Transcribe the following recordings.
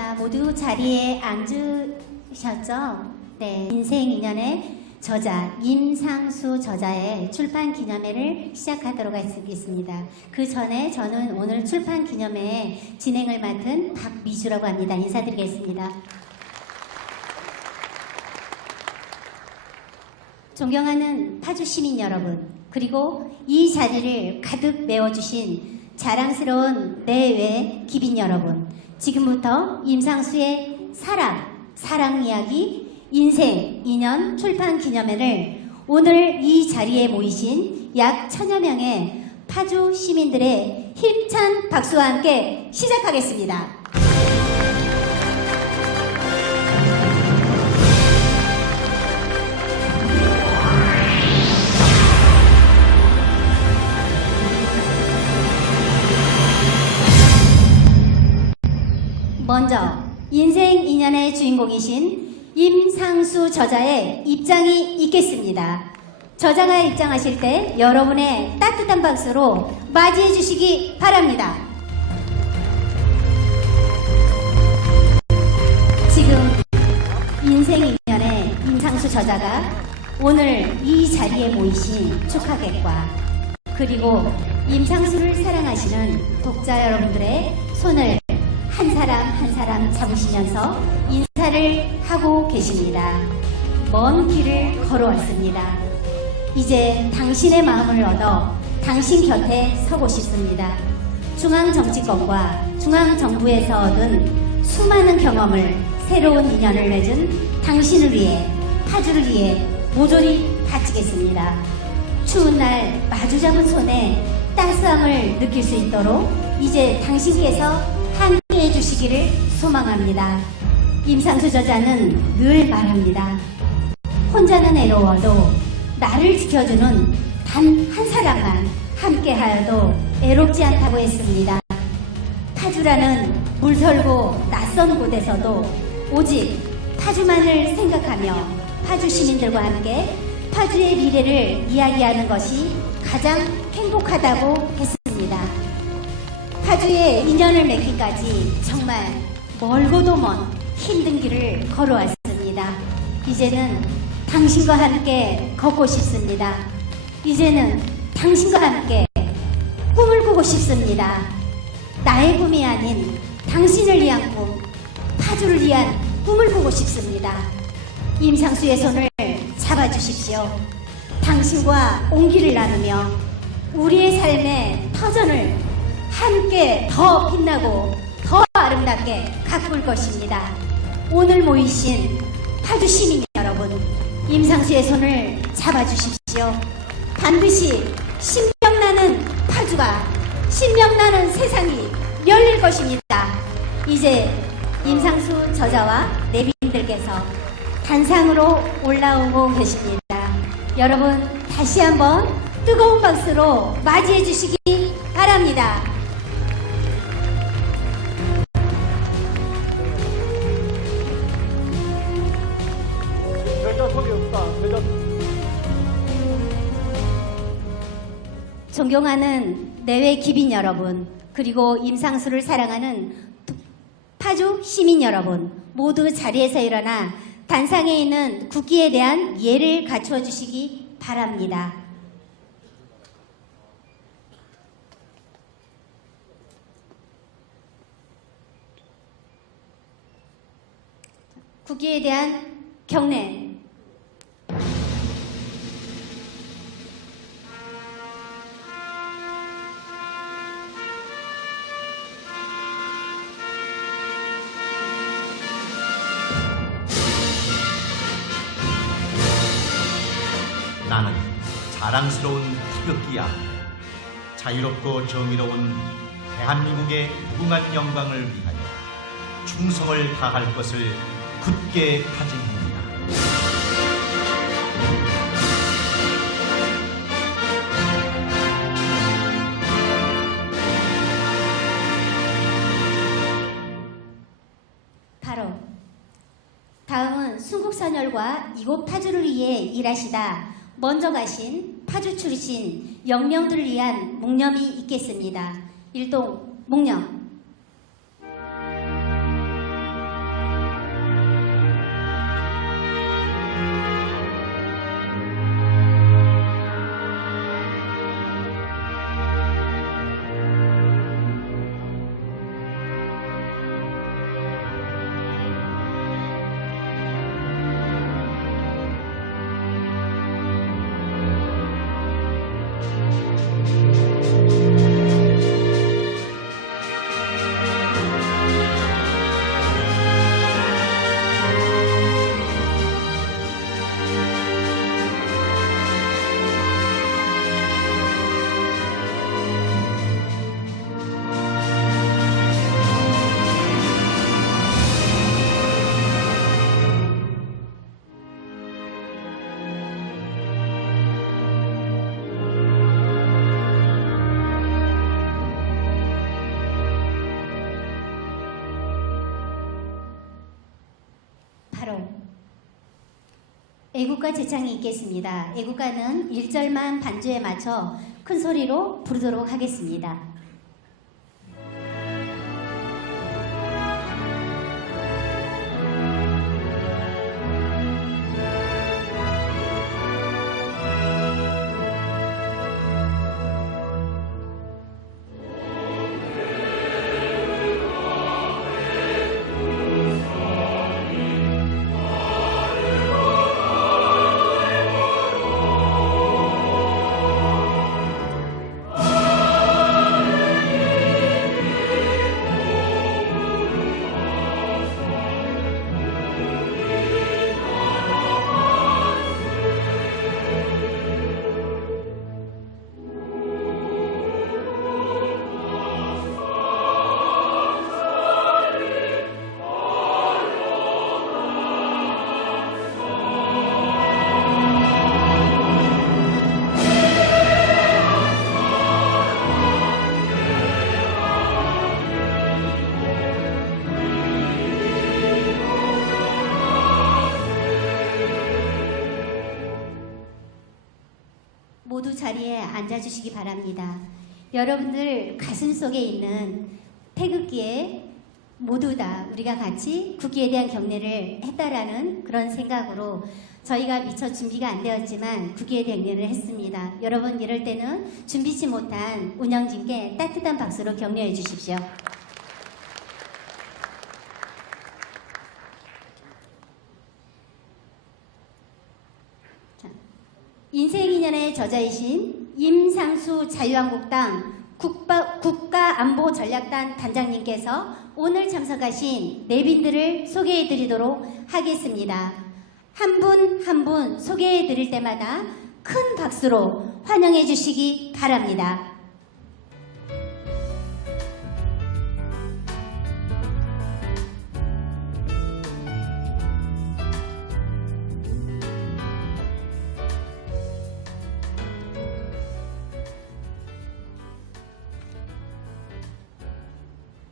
자, 모두 자리에 앉으셨죠? 네, 인생 인연의 저자 임상수 저자의 출판 기념회를 시작하도록 하겠습니다. 그 전에 저는 오늘 출판 기념회 진행을 맡은 박미주라고 합니다. 인사드리겠습니다. 존경하는 파주 시민 여러분, 그리고 이 자리를 가득 메워주신 자랑스러운 내외 기빈 여러분, 지금부터 임상수의 사랑 이야기, 인생, 인연 출판 기념회를 오늘 이 자리에 모이신 약 1000여 명의 파주 시민들의 힘찬 박수와 함께 시작하겠습니다. 먼저 인생 인연의 주인공이신 임상수 저자의 입장이 있겠습니다. 저자가 입장하실 때 여러분의 따뜻한 박수로 맞이해 주시기 바랍니다. 지금 인생 인연의 임상수 저자가 오늘 이 자리에 모이신 축하객과 그리고 임상수를 사랑하시는 독자 여러분들의 손을 한 사람 한 사람 잡으시면서 인사를 하고 계십니다. 먼 길을 걸어왔습니다. 이제 당신의 마음을 얻어 당신 곁에 서고 싶습니다. 중앙정치권과 중앙정부에서 얻은 수많은 경험을 새로운 인연을 맺은 당신을 위해, 파주를 위해 모조리 바치겠습니다. 추운 날 마주 잡은 손에 따스함을 느낄 수 있도록 이제 당신께서 함께해 주시기를 소망합니다. 임상수 저자는 늘 말합니다. 혼자는 애로워도 나를 지켜주는 단 한 사람만 함께하여도 애롭지 않다고 했습니다. 파주라는 물설고 낯선 곳에서도 오직 파주만을 생각하며 파주 시민들과 함께 파주의 미래를 이야기하는 것이 가장 행복하다고 했습니다. 파주의 인연을 맺기까지 정말 멀고도 먼 힘든 길을 걸어왔습니다. 이제는 당신과 함께 걷고 싶습니다. 이제는 당신과 함께 꿈을 꾸고 싶습니다. 나의 꿈이 아닌 당신을 위한 꿈, 파주를 위한 꿈을 꾸고 싶습니다. 임상수의 손을 잡아주십시오. 당신과 온기를 나누며 우리의 삶의 터전을 함께 더 빛나고 더 아름답게 가꿀 것입니다. 오늘 모이신 파주 시민 여러분, 임상수의 손을 잡아주십시오. 반드시 신명나는 파주가, 신명나는 세상이 열릴 것입니다. 이제 임상수 저자와 내빈들께서 단상으로 올라오고 계십니다. 여러분 다시 한번 뜨거운 박수로 맞이해 주시기 바랍니다. 존경하는 내외 기빈 여러분, 그리고 임상수를 사랑하는 파주 시민 여러분, 모두 자리에서 일어나 단상에 있는 국기에 대한 예를 갖추어 주시기 바랍니다. 국기에 대한 경례. 나는 자랑스러운 태극기 아래 자유롭고 정의로운 대한민국의 무궁한 영광을 위하여 충성을 다할 것을 굳게 다짐합니다. 바로 다음은 순국선열과 이곳 파주를 위해 일하시다 먼저 가신 파주 출신 영령들을 위한 묵념이 있겠습니다. 일동 묵념. 애국가 제창이 있겠습니다. 애국가는 1절만 반주에 맞춰 큰 소리로 부르도록 하겠습니다. 모두 자리에 앉아주시기 바랍니다. 여러분들 가슴 속에 있는 태극기에 모두 다 우리가 같이 국기에 대한 경례를 했다라는 그런 생각으로 저희가 미처 준비가 안 되었지만 국기에 대한 경례를 했습니다. 여러분 이럴 때는 준비치 못한 운영진께 따뜻한 박수로 격려해 주십시오. 인생인연의 저자이신 임상수 자유한국당 국가안보전략단 단장님께서 오늘 참석하신 내빈들을 소개해 드리도록 하겠습니다. 한 분 한 분 소개해 드릴 때마다 큰 박수로 환영해 주시기 바랍니다.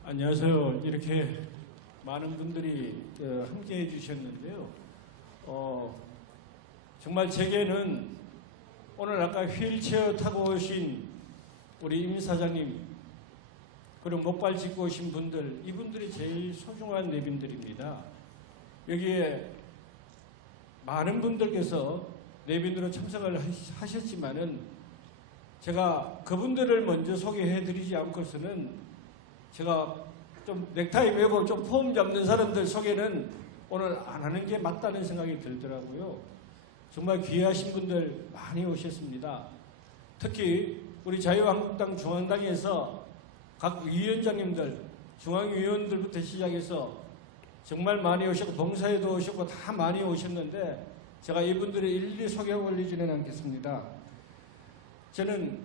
안녕하세요. 이렇게 많은 분들이 함께 해주셨는데요. 정말 제게는 오늘 아까 휠체어 타고 오신 우리 임 사장님, 그리고 목발 짚고 오신 분들, 이분들이 제일 소중한 내빈들입니다. 여기에 많은 분들께서 내빈으로 참석을 하셨지만은 제가 그분들을 먼저 소개해드리지 않고서는 제가 좀 넥타이 메고 좀 폼 잡는 사람들 소개는 오늘 안 하는 게 맞다는 생각이 들더라고요. 정말 귀하신 분들 많이 오셨습니다. 특히 우리 자유한국당 중앙당에서 각 위원장님들, 중앙위원들부터 시작해서 정말 많이 오셨고 봉사에도 오셨고 다 많이 오셨는데 제가 이분들을 일일이 소개하고 올리지는 않겠습니다. 저는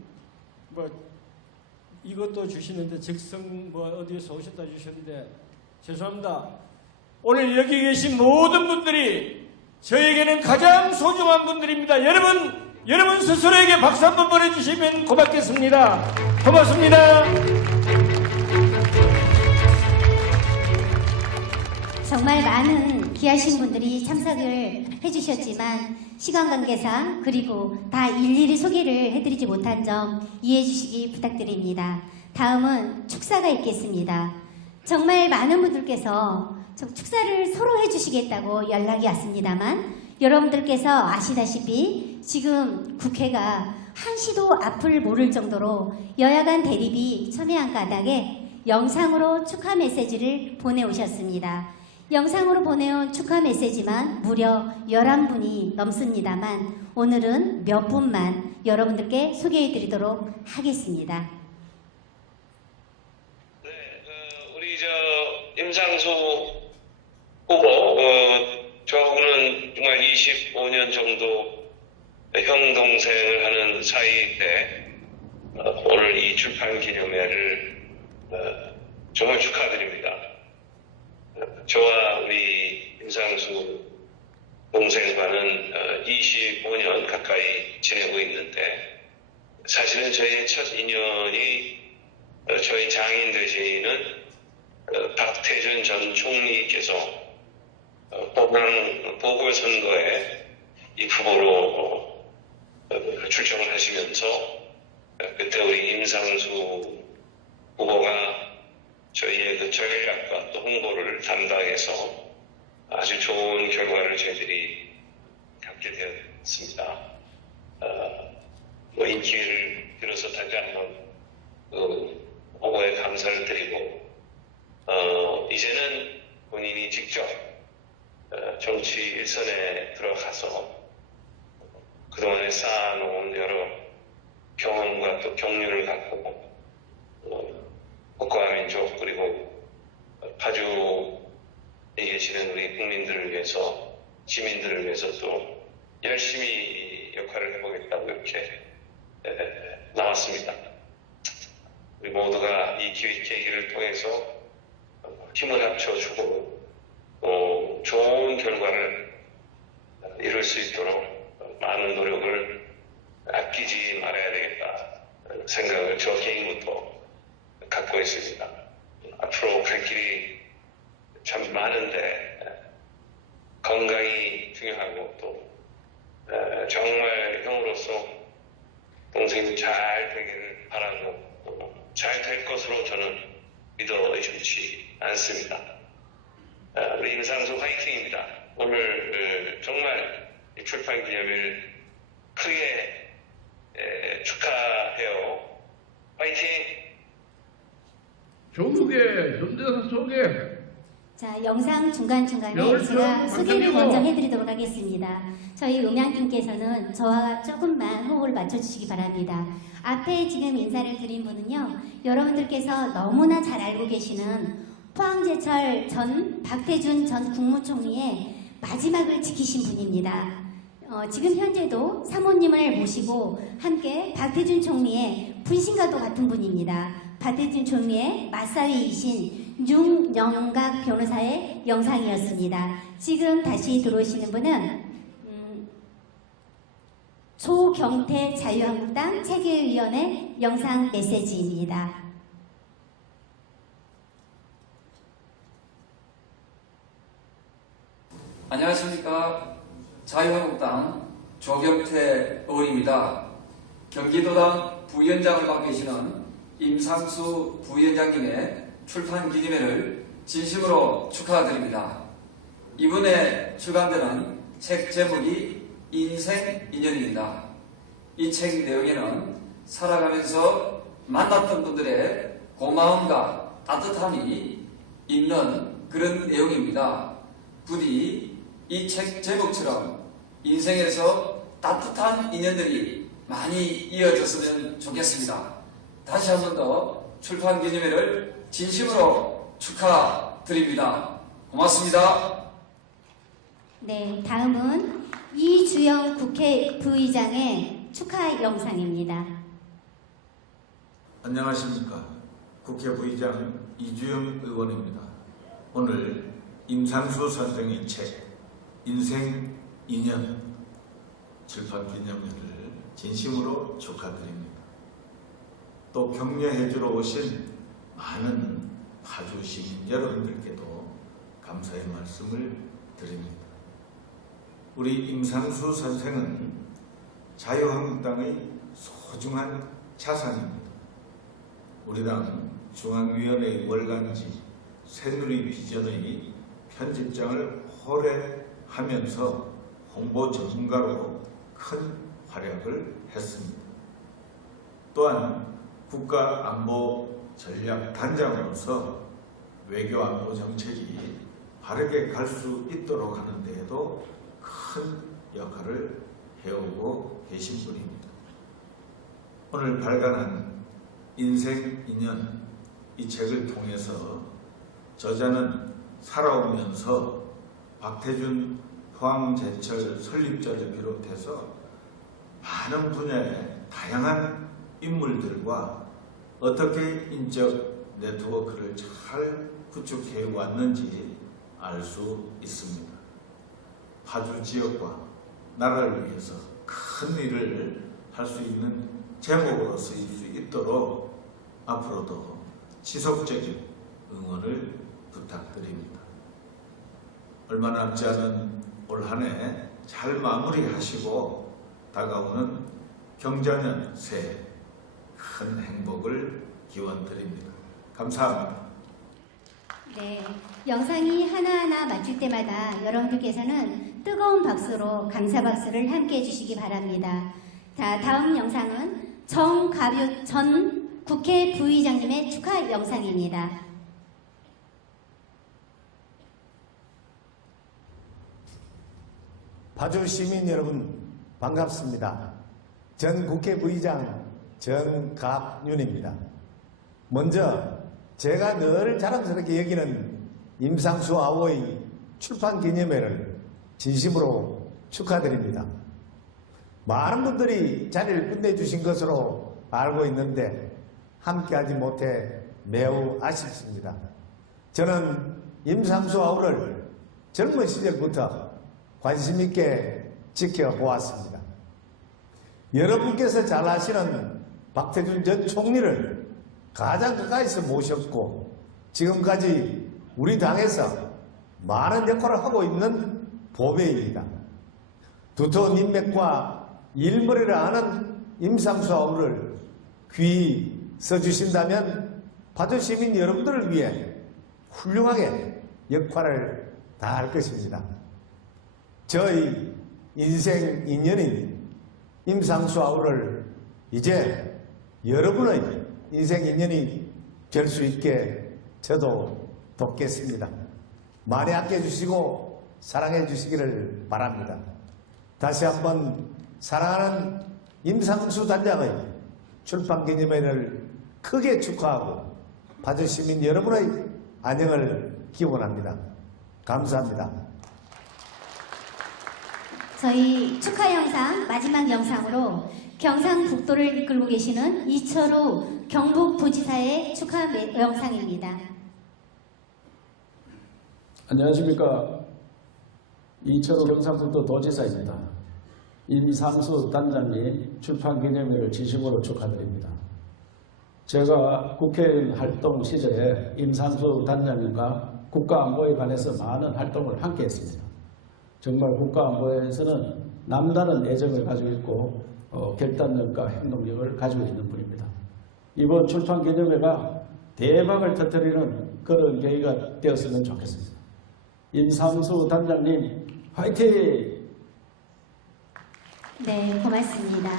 이것도 주시는데 즉성 어디에서 오셨다 주셨는데 죄송합니다. 오늘 여기 계신 모든 분들이 저에게는 가장 소중한 분들입니다. 여러분 스스로에게 박수 한번 보내주시면 고맙겠습니다. 고맙습니다. 정말 많은 귀하신 분들이 참석을 해주셨지만 시간 관계상 그리고 다 일일이 소개를 해드리지 못한 점 이해해 주시기 부탁드립니다. 다음은 축사가 있겠습니다. 정말 많은 분들께서 축사를 서로 해주시겠다고 연락이 왔습니다만 여러분들께서 아시다시피 지금 국회가 한시도 앞을 모를 정도로 여야 간 대립이 첨예한 까닭에 영상으로 축하 메시지를 보내오셨습니다. 영상으로 보내온 축하 메시지만 무려 11분이 넘습니다만 오늘은 몇 분만 여러분들께 소개해 드리도록 하겠습니다. 네, 우리 임상수 후보, 저하고는 정말 25년 정도 형 동생을 하는 사이인데 오늘 이 출판 기념회를 정말 축하드립니다. 저와 우리 임상수 동생과는 25년 가까이 지내고 있는데 사실은 저희의 첫 인연이 저희 장인 되시는 박태준 전 총리께서 보궐선거에 이 후보로 출정을 하시면서 그때 우리 임상수 후보가 저희의 그 전략과 또 홍보를 담당해서 아주 좋은 결과를 저희들이 갖게 되었습니다. 이 기회를 빌어서 다시 한번 홍보에 감사를 드리고 이제는 본인이 직접 정치 일선에 들어가서 그동안에 쌓아놓은 여러 경험과 또 경륜을 갖고 국가와 민족 그리고 파주에 계시는 우리 국민들을 위해서 시민들을 위해서 또 열심히 역할을 해보겠다고 이렇게 나왔습니다. 우리 모두가 이 계기를 통해서 힘을 합쳐주고 좋은 결과를 이룰 수 있도록 많은 노력을 아끼지 말아야 되겠다 생각을 저 개인부터 갖고 있습니다. 앞으로 갈 길이 참 많은데 건강이 중요하고 또 정말 형으로서 동생이 잘 되기를 바라고 잘 될 것으로 저는 믿어 의심치 않습니다. 우리 임상수 화이팅입니다. 오늘 정말 출판 기념일 크게 축하해요. 화이팅! 조국의 현대사 속에 자, 영상 중간중간에 명을 제가 좀 소개를 부탁드리고. 먼저 해드리도록 하겠습니다. 저희 음향팀께서는 저와 조금만 호흡을 맞춰주시기 바랍니다. 앞에 지금 인사를 드린 분은요, 여러분들께서 너무나 잘 알고 계시는 포항제철 전 박태준 전 국무총리의 마지막을 지키신 분입니다. 지금 현재도 사모님을 모시고 함께 박태준 총리의 분신과도 같은 분입니다. 박태준 총리의 맞사위이신 윤영각 변호사의 영상이었습니다. 지금 다시 들어오시는 분은 조경태 자유한국당 체계위원회 영상 메시지입니다. 안녕하십니까. 자유한국당 조경태 의원입니다. 경기도당 부위원장을 맡고 계시는 임상수 부위원장님의 출판 기념회를 진심으로 축하드립니다. 이번에 출간되는 책 제목이 인생 인연입니다. 이 책 내용에는 살아가면서 만났던 분들의 고마움과 따뜻함이 있는 그런 내용입니다. 부디 이 책 제목처럼 인생에서 따뜻한 인연들이 많이 이어졌으면 좋겠습니다. 다시 한 번 더 출판 기념회를 진심으로 축하드립니다. 고맙습니다. 네, 다음은 이주영 국회 부의장의 축하 영상입니다. 안녕하십니까. 국회 부의장 이주영 의원입니다. 오늘 임상수 선생의 책 인생 인연 출판 기념회를 진심으로 축하드립니다. 또 격려해주러 오신 많은 파주 시민 여러분들께도 감사의 말씀을 드립니다. 우리 임상수 선생은 자유한국당의 소중한 자산입니다. 우리 당 중앙위원회 월간지 새누리 비전의 편집장을 오래 하면서 홍보 전문가로 큰 활약을 했습니다. 또한 국가안보전략단장으로서 외교안보 정책이 바르게 갈 수 있도록 하는 데에도 큰 역할을 해오고 계신 분입니다. 오늘 발간한 인생 인연 이 책을 통해서 저자는 살아오면서 박태준 포항제철 설립자를 비롯해서 많은 분야의 다양한 인물들과 어떻게 인적 네트워크를 잘 구축해 왔는지 알 수 있습니다. 파주 지역과 나라를 위해서 큰 일을 할 수 있는 제목으로 쓰일 수 있도록 앞으로도 지속적인 응원을 부탁드립니다. 얼마 남지 않은 올 한 해 잘 마무리하시고 다가오는 경자년 새해 큰 행복을 기원드립니다. 감사합니다. 네, 영상이 하나하나 마칠 때마다 여러분들께서는 뜨거운 박수로 감사 박수를 함께 해주시기 바랍니다. 자, 다음 영상은 정가뷰 전 국회 부의장님의 축하 영상입니다. 파주 시민 여러분 반갑습니다. 전 국회 부의장 정갑윤입니다. 먼저 제가 늘 자랑스럽게 여기는 임상수 아오의 출판 기념회를 진심으로 축하드립니다. 많은 분들이 자리를 끝내주신 것으로 알고 있는데 함께하지 못해 매우 아쉽습니다. 저는 임상수 아오를 젊은 시절부터 관심 있게 지켜보았습니다. 여러분께서 잘 아시는 박태준 전 총리를 가장 가까이서 모셨고 지금까지 우리 당에서 많은 역할을 하고 있는 보배입니다. 두터운 인맥과 일머리를 아는 임상수 아우를 귀히 써주신다면 파주 시민 여러분들을 위해 훌륭하게 역할을 다할 것입니다. 저희 인생 인연인 임상수 아우를 이제 여러분의 인생 인연이 될 수 있게 저도 돕겠습니다. 많이 아껴주시고 사랑해 주시기를 바랍니다. 다시 한번 사랑하는 임상수 단장의 출판 기념회를 크게 축하하고 파주 시민 여러분의 안녕을 기원합니다. 감사합니다. 저희 축하 영상 마지막 영상으로 경상북도를 이끌고 계시는 이철우 경북도지사의 축하 영상입니다. 안녕하십니까. 이철우 경상북도 도지사입니다. 임상수 단장님 출판 기념회를 진심으로 축하드립니다. 제가 국회의원 활동 시절에 임상수 단장님과 국가안보에 관해서 많은 활동을 함께 했습니다. 정말 국가안보에서는 남다른 애정을 가지고 있고 결단력과 행동력을 가지고 있는 분입니다. 이번 출판 기념회가 대박을 터뜨리는 그런 계기가 되었으면 좋겠습니다. 임상수 단장님 화이팅! 네, 고맙습니다.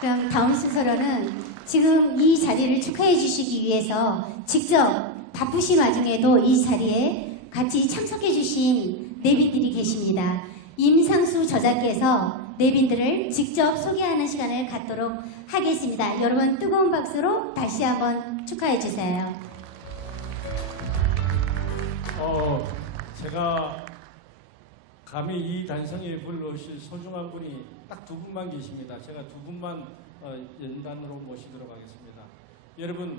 그럼 다음 순서로는 지금 이 자리를 축하해 주시기 위해서 직접 바쁘신 와중에도 이 자리에 같이 참석해 주신 내빈들이 계십니다. 임상수 저자께서 내빈들을 직접 소개하는 시간을 갖도록 하겠습니다. 여러분 뜨거운 박수로 다시 한번 축하해 주세요. 제가 감히 이 단성에 불러오실 소중한 분이 딱 두 분만 계십니다. 제가 두 분만 연단으로 모시도록 하겠습니다. 여러분,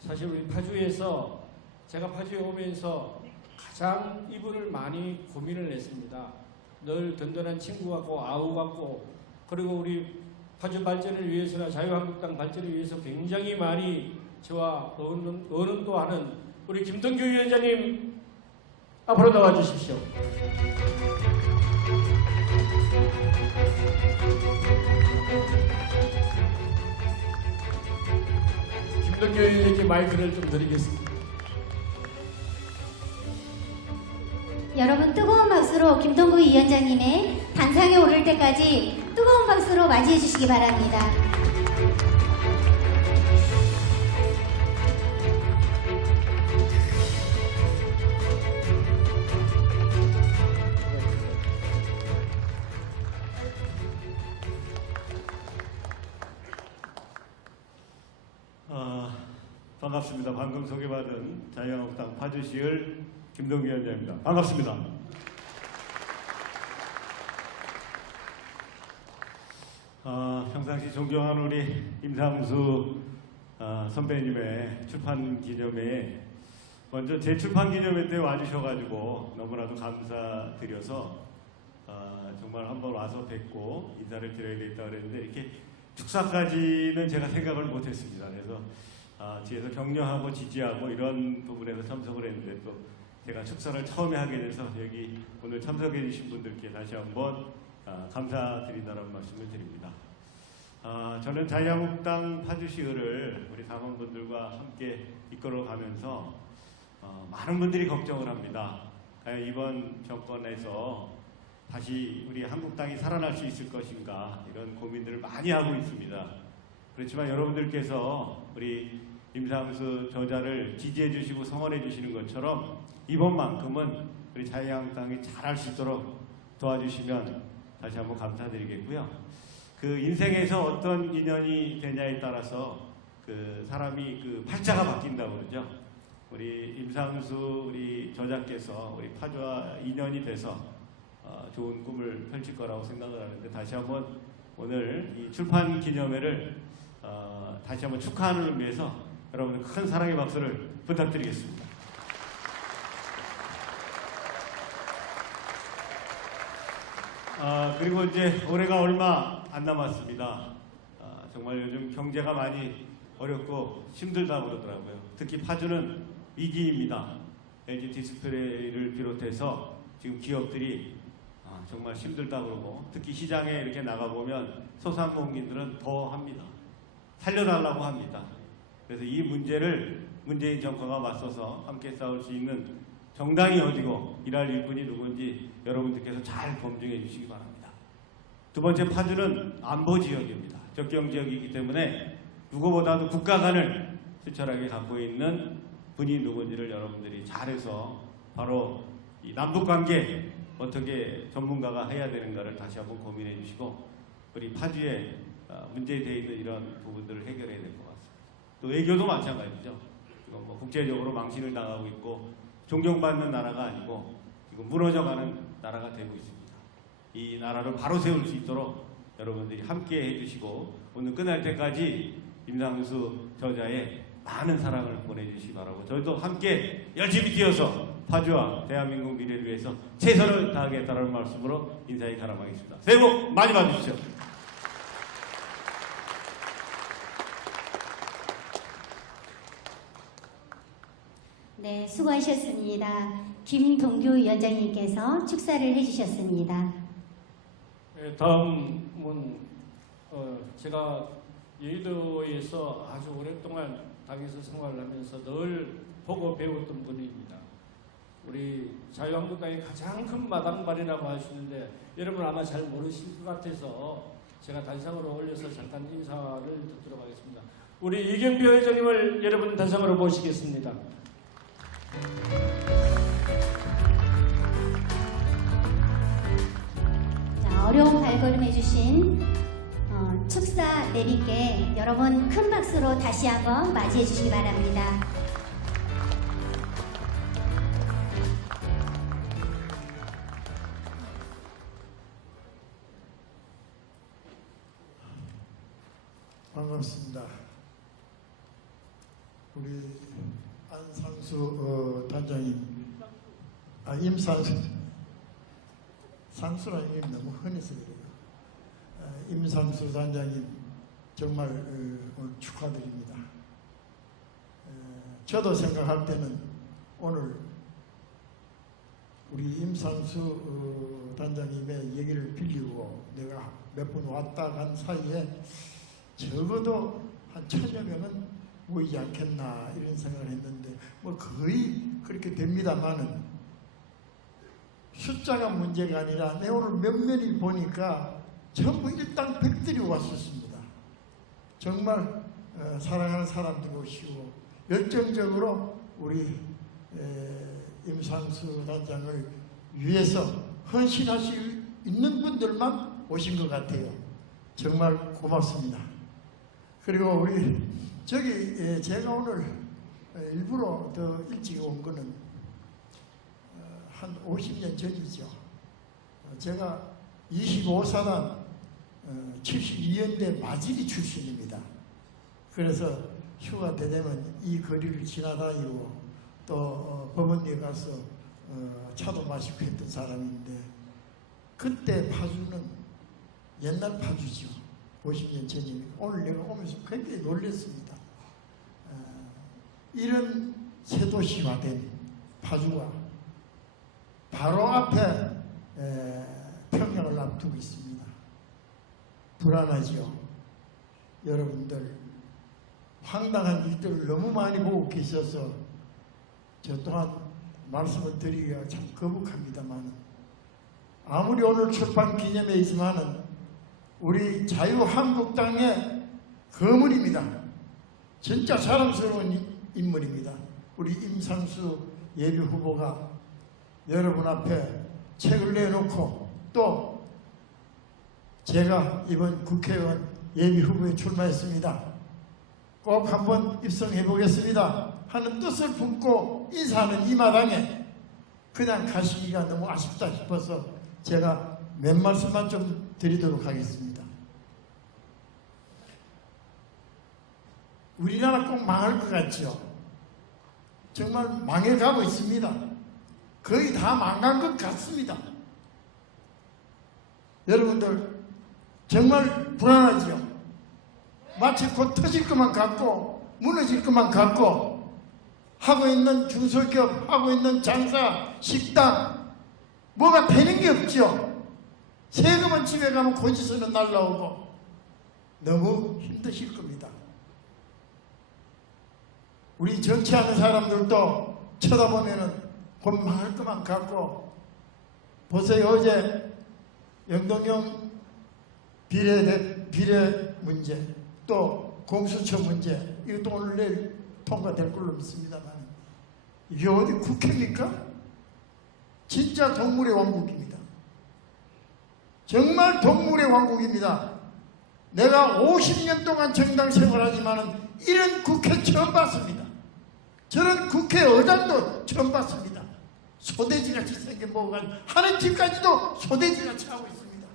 사실 우리 파주에서 제가 파주에 오면서 가장 이분을 많이 고민을 했습니다. 늘 든든한 친구 같고 아우 같고, 그리고 우리 파주 발전을 위해서나 자유한국당 발전을 위해서 굉장히 많이 저와 의논도 하는 우리 김동규 위원장님 앞으로 나와 주십시오. 김동규 위원장님 마이크를 좀 드리겠습니다. 여러분 뜨거운 박수로 김동구 위원장님의 단상에 오를 때까지 뜨거운 박수로 맞이해 주시기 바랍니다. 반갑습니다. 방금 소개받은 자유한국당 파주시을 김동규 위원장입니다. 반갑습니다. 평상시 존경하는 우리 임상수 선배님의 출판 기념회에 먼저 제 출판 기념회 때 와주셔가지고 너무나도 감사드려서 정말 한번 와서 뵙고 인사를 드려야겠다 그랬는데 이렇게 축사까지는 제가 생각을 못했습니다. 그래서 뒤에서 격려하고 지지하고 이런 부분에서 참석을 했는데 또 제가 축사를 처음에 하게 돼서 여기 오늘 참석해 주신 분들께 다시 한번 감사드린다는 말씀을 드립니다. 저는 자유한국당 파주시의를 우리 당원분들과 함께 이끌어가면서 많은 분들이 걱정을 합니다. 과연 이번 정권에서 다시 우리 한국당이 살아날 수 있을 것인가 이런 고민들을 많이 하고 있습니다. 그렇지만 여러분들께서 우리 임상수 저자를 지지해 주시고 성원해 주시는 것처럼 이번만큼은 우리 자유한국당이 잘할 수 있도록 도와주시면 다시 한번 감사드리겠고요. 그 인생에서 어떤 인연이 되냐에 따라서 그 사람이 그 팔자가 바뀐다고 그러죠. 우리 임상수 우리 저자께서 우리 파주와 인연이 돼서 좋은 꿈을 펼칠 거라고 생각을 하는데 다시 한번 오늘 이 출판 기념회를 다시 한번 축하하는 의미에서 여러분들 큰 사랑의 박수를 부탁드리겠습니다. 그리고 이제 올해가 얼마 안 남았습니다. 정말 요즘 경제가 많이 어렵고 힘들다고 그러더라고요. 특히 파주는 위기입니다. LG 디스플레이를 비롯해서 지금 기업들이 정말 힘들다고 그러고 특히 시장에 이렇게 나가보면 소상공인들은 더 합니다. 살려달라고 합니다. 그래서 이 문제를 문재인 정권과 맞서서 함께 싸울 수 있는 정당이 어디고 일할 일꾼이 누군지 여러분들께서 잘 검증해 주시기 바랍니다. 두 번째 파주는 안보 지역입니다. 접경 지역이기 때문에 누구보다도 국가관을 수철하게 갖고 있는 분이 누군지를 여러분들이 잘해서 바로 이 남북관계 어떻게 전문가가 해야 되는가를 다시 한번 고민해 주시고 우리 파주에 문제되어 있는 이런 부분들을 해결해야 될 것 같습니다. 또 외교도 마찬가지죠. 지금 뭐 국제적으로 망신을 당하고 있고 존경받는 나라가 아니고 지금 무너져가는 나라가 되고 있습니다. 이 나라를 바로 세울 수 있도록 여러분들이 함께 해주시고 오늘 끝날 때까지 임상수 저자의 많은 사랑을 보내주시기 바라고 저희도 함께 열심히 뛰어서 파주와 대한민국 미래를 위해서 최선을 다하겠다는 말씀으로 인사에 가름하겠습니다. 새해 복 많이 받으십시오. 네, 수고하셨습니다. 김동규 위원장님께서 축사를 해주셨습니다. 네, 다음은 제가 여의도에서 아주 오랫동안 당에서 생활을 하면서 늘 보고 배웠던 분입니다. 우리 자유한국당의 가장 큰 마당발이라고 하시는데 여러분 아마 잘 모르실 것 같아서 제가 단상으로 올려서 잠깐 인사를 듣도록 하겠습니다. 우리 이경표 회장님을 여러분 단상으로 모시겠습니다. 자, 어려운 발걸음 해주신 축사 내비께 여러분 큰 박수로 다시 한번 맞이해 주시기 바랍니다. 반갑습니다. 우리 안상수 단장님, 상수라는 이름이 너무 흔해서 그래요. 임상수 단장님 정말 오늘 축하드립니다. 저도 생각할 때는 오늘 우리 임상수 단장님의 얘기를 빌리고 내가 몇 번 왔다 간 사이에 적어도 한 1000여 명은 모이지 않겠나 이런 생각을 했는데 뭐 거의 그렇게 됩니다만은 숫자가 문제가 아니라 내 오늘 몇몇이 보니까 전부 일당백들이 왔었습니다. 정말 사랑하는 사람들이 오시고 열정적으로 우리 임상수 단장을 위해서 헌신할 수 있는 분들만 오신 것 같아요. 정말 고맙습니다. 그리고 우리 제가 오늘 일부러 더 일찍 온 거는 한 50년 전이죠. 제가 25사단 72연대 마지리 출신입니다. 그래서 휴가 때 되면 이 거리를 지나다니고 또 법원에 가서 차도 마시고 했던 사람인데 그때 파주는 옛날 파주죠. 50년 전이니까 오늘 내가 오면서 굉장히 놀랐습니다. 이런 새도시화된 파주가 바로 앞에 평양을 앞두고 있습니다. 불안하지요. 여러분들 황당한 일들을 너무 많이 보고 계셔서 저 또한 말씀을 드리기가 참 거북합니다만, 아무리 오늘 출판 기념회이지만은 우리 자유한국당의 거물입니다. 진짜 사랑스러운 인물입니다. 우리 임상수 예비후보가 여러분 앞에 책을 내놓고 또 제가 이번 국회의원 예비후보에 출마했습니다. 꼭 한번 입성해 보겠습니다 하는 뜻을 품고 인사하는 이 마당에 그냥 가시기가 너무 아쉽다 싶어서 제가 몇 말씀만 좀 드리도록 하겠습니다. 우리나라 꼭 망할 것 같죠? 정말 망해가고 있습니다. 거의 다 망간 것 같습니다. 여러분들 정말 불안하지요? 마치 곧 터질 것만 같고 무너질 것만 같고, 하고 있는 중소기업, 하고 있는 장사, 식당 뭐가 되는 게 없죠. 세금은 집에 가면 고지서는 날라오고 너무 힘드실 겁니다. 우리 정치하는 사람들도 쳐다보면은 곧 망할 것만 같고, 보세요. 어제 영동형 비례 문제, 또 공수처 문제, 이것도 오늘 내일 통과될 걸로 믿습니다만, 이게 어디 국회입니까? 진짜 동물의 왕국입니다. 정말 동물의 왕국입니다. 내가 50년 동안 정당 생활하지만은 이런 국회 처음 봤습니다. 저런 국회의장도 처음 봤습니다. 소돼지같이 생긴 뭐가 하는 집까지도 소돼지같이 하고 있습니다.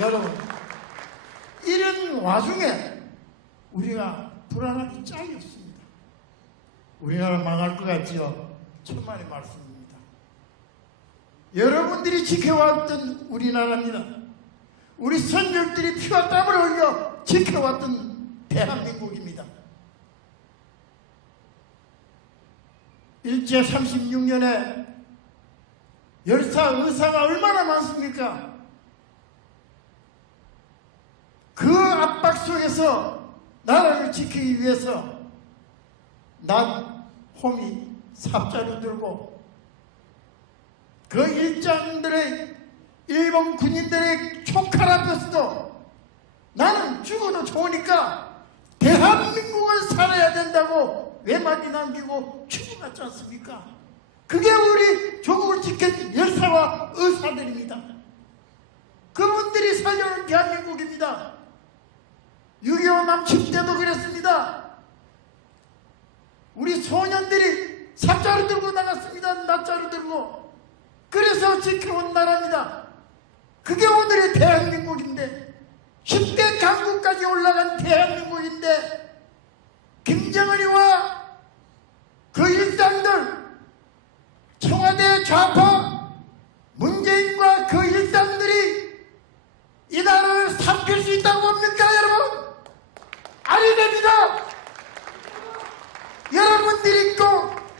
여러분, 이런 와중에 우리가 불안하기 짝이 없습니다. 우리나라 망할 것 같지요? 천만의 말씀입니다. 여러분들이 지켜왔던 우리나라입니다. 우리 선조들이 피와 땀을 흘려 지켜왔던 대한민국입니다. 일제 36년에 열사, 의사가 얼마나 많습니까? 그 압박 속에서 나라를 지키기 위해서 난 홈이 삽자루 들고 그 일장들의 일본 군인들의 총칼 앞에서도 나는 죽어도 좋으니까 대한민국을 살아야 된다고 외마디 남기고 죽어갔지 않습니까? 그게 우리 조국을 지킨 열사와 의사들입니다. 그분들이 살려온 대한민국입니다. 6.25 남침 때도 그랬습니다. 우리 소년들이 삽자루 들고 나갔습니다. 낫자루 들고. 그래서 지켜온 나라입니다. 그게 오늘의 대한민국인데, 10대 강국까지 올라간 대한민국인데, 김정은이와 그 일당들, 청와대 좌파 문재인과 그 일당들이 이 나라를 삼킬 수 있다고 봅니까, 여러분? 아니 됩니다. 여러분들이 있고,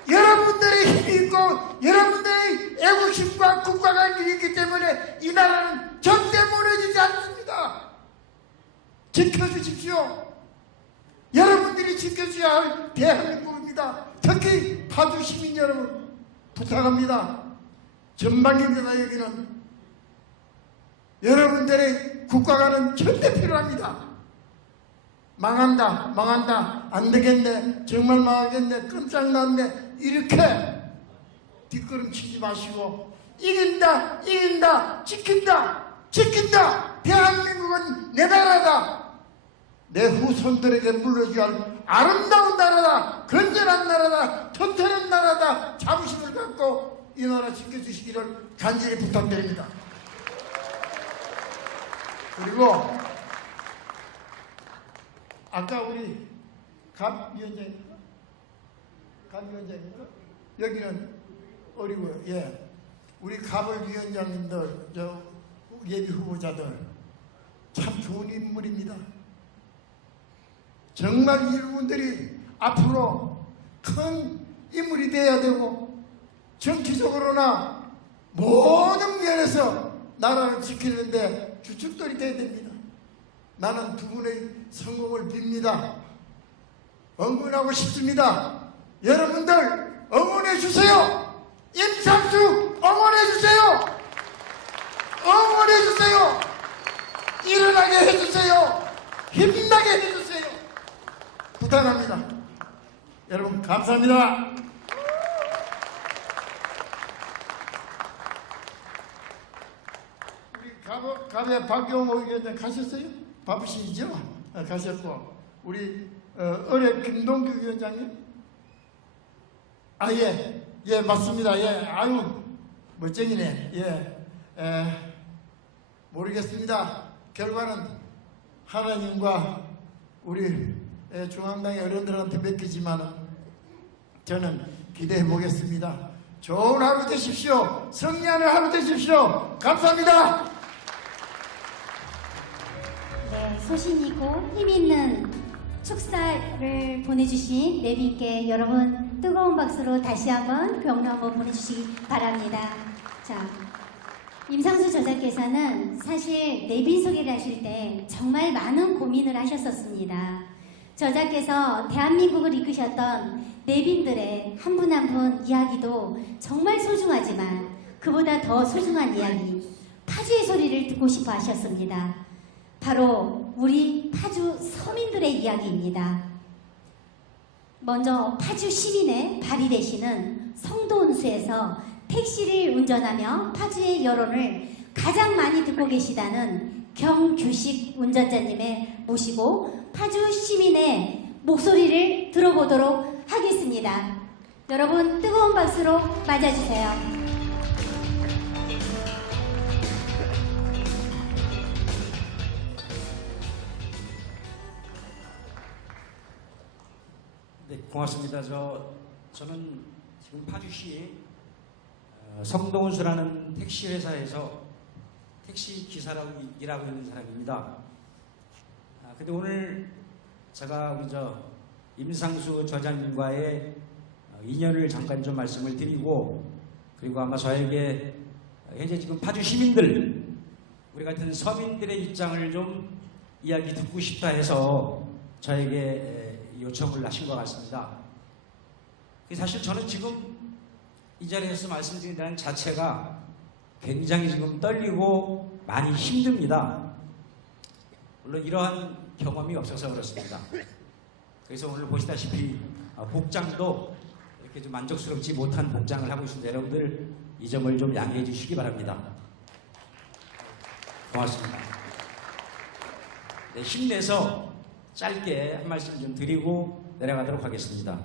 여러분들의 힘이 있고, 여러분들의 애국심과 국가관념이 있기 때문에 이 나라는 절대 무너지지 않습니다. 지켜주십시오. 여러분들이 지켜줘야 할 대한민국입니다. 특히 파주 시민 여러분 부탁합니다. 전방입니다. 여기는 여러분들의 국가관은 절대 필요합니다. 망한다 안 되겠네, 정말 망하겠네, 끔짝났네, 이렇게 뒷걸음치지 마시고 이긴다 지킨다. 대한민국은 내 나라다. 내 후손들에게 물려줘야 할 아름다운 나라다. 건전한 나라다. 튼튼한 나라다. 자부심을 갖고 이 나라 지켜주시기를 간절히 부탁드립니다. 그리고 아까 우리 갑위원장입니까? 여기는 어리고요. 예, 우리 갑을 위원장님들, 저 예비 후보자들 참 좋은 인물입니다. 정말 이분들이 앞으로 큰 인물이 돼야 되고, 정치적으로나 모든 면에서 나라를 지키는데 주축들이 돼야 됩니다. 나는 두 분의 성공을 빕니다. 응원하고 싶습니다. 여러분들 응원해 주세요. 임상수 응원해 주세요. 응원해 주세요. 일어나게 해주세요. 힘나게 해주세요. 부탁합니다. 여러분 감사합니다. 우리 갑의 박경호 위원장 가셨어요? 바쁘시죠? 가셨고 우리 어뢰 김동규 위원장님? 예 맞습니다. 예 아유 멋쟁이네. 모르겠습니다. 결과는 하나님과 우리 중앙당의 어른들한테 맡기지만 저는 기대해 보겠습니다. 좋은 하루 되십시오. 승리하는 하루 되십시오. 감사합니다. 네, 소신 있고 힘 있는 축사를 보내주신 내빈께 여러분 뜨거운 박수로 다시 한번 격려 한번 보내주시기 바랍니다. 자, 임상수 저자께서는 사실 내빈 소개를 하실 때 정말 많은 고민을 하셨었습니다. 저자께서 대한민국을 이끄셨던 내빈들의 한 분 한 분 이야기도 정말 소중하지만 그보다 더 소중한 이야기, 파주의 소리를 듣고 싶어 하셨습니다. 바로 우리 파주 서민들의 이야기입니다. 먼저 파주 시민의 발이 되시는 성도운수에서 택시를 운전하며 파주의 여론을 가장 많이 듣고 계시다는 경규식 운전자님을 모시고 파주 시민의 목소리를 들어보도록 하겠습니다. 여러분 뜨거운 박수로 맞아주세요. 네, 고맙습니다. 저는 지금 파주시 성동운수라는 택시 회사에서 택시 기사라고 일하고 있는 사람입니다. 근데 오늘 제가 우리 임상수 저자님과의 인연을 잠깐 좀 말씀을 드리고, 그리고 아마 저에게 현재 지금 파주 시민들, 우리 같은 서민들의 입장을 좀 이야기 듣고 싶다 해서 저에게 요청을 하신 것 같습니다. 사실 저는 지금 이 자리에서 말씀드린다는 자체가 굉장히 지금 떨리고 많이 힘듭니다. 물론 이러한 경험이 없어서 그렇습니다. 그래서 오늘 보시다시피 복장도 이렇게 좀 만족스럽지 못한 복장을 하고 있습니다. 여러분들 이 점을 좀 양해해 주시기 바랍니다. 고맙습니다. 네, 힘내서 짧게 한 말씀 좀 드리고 내려가도록 하겠습니다.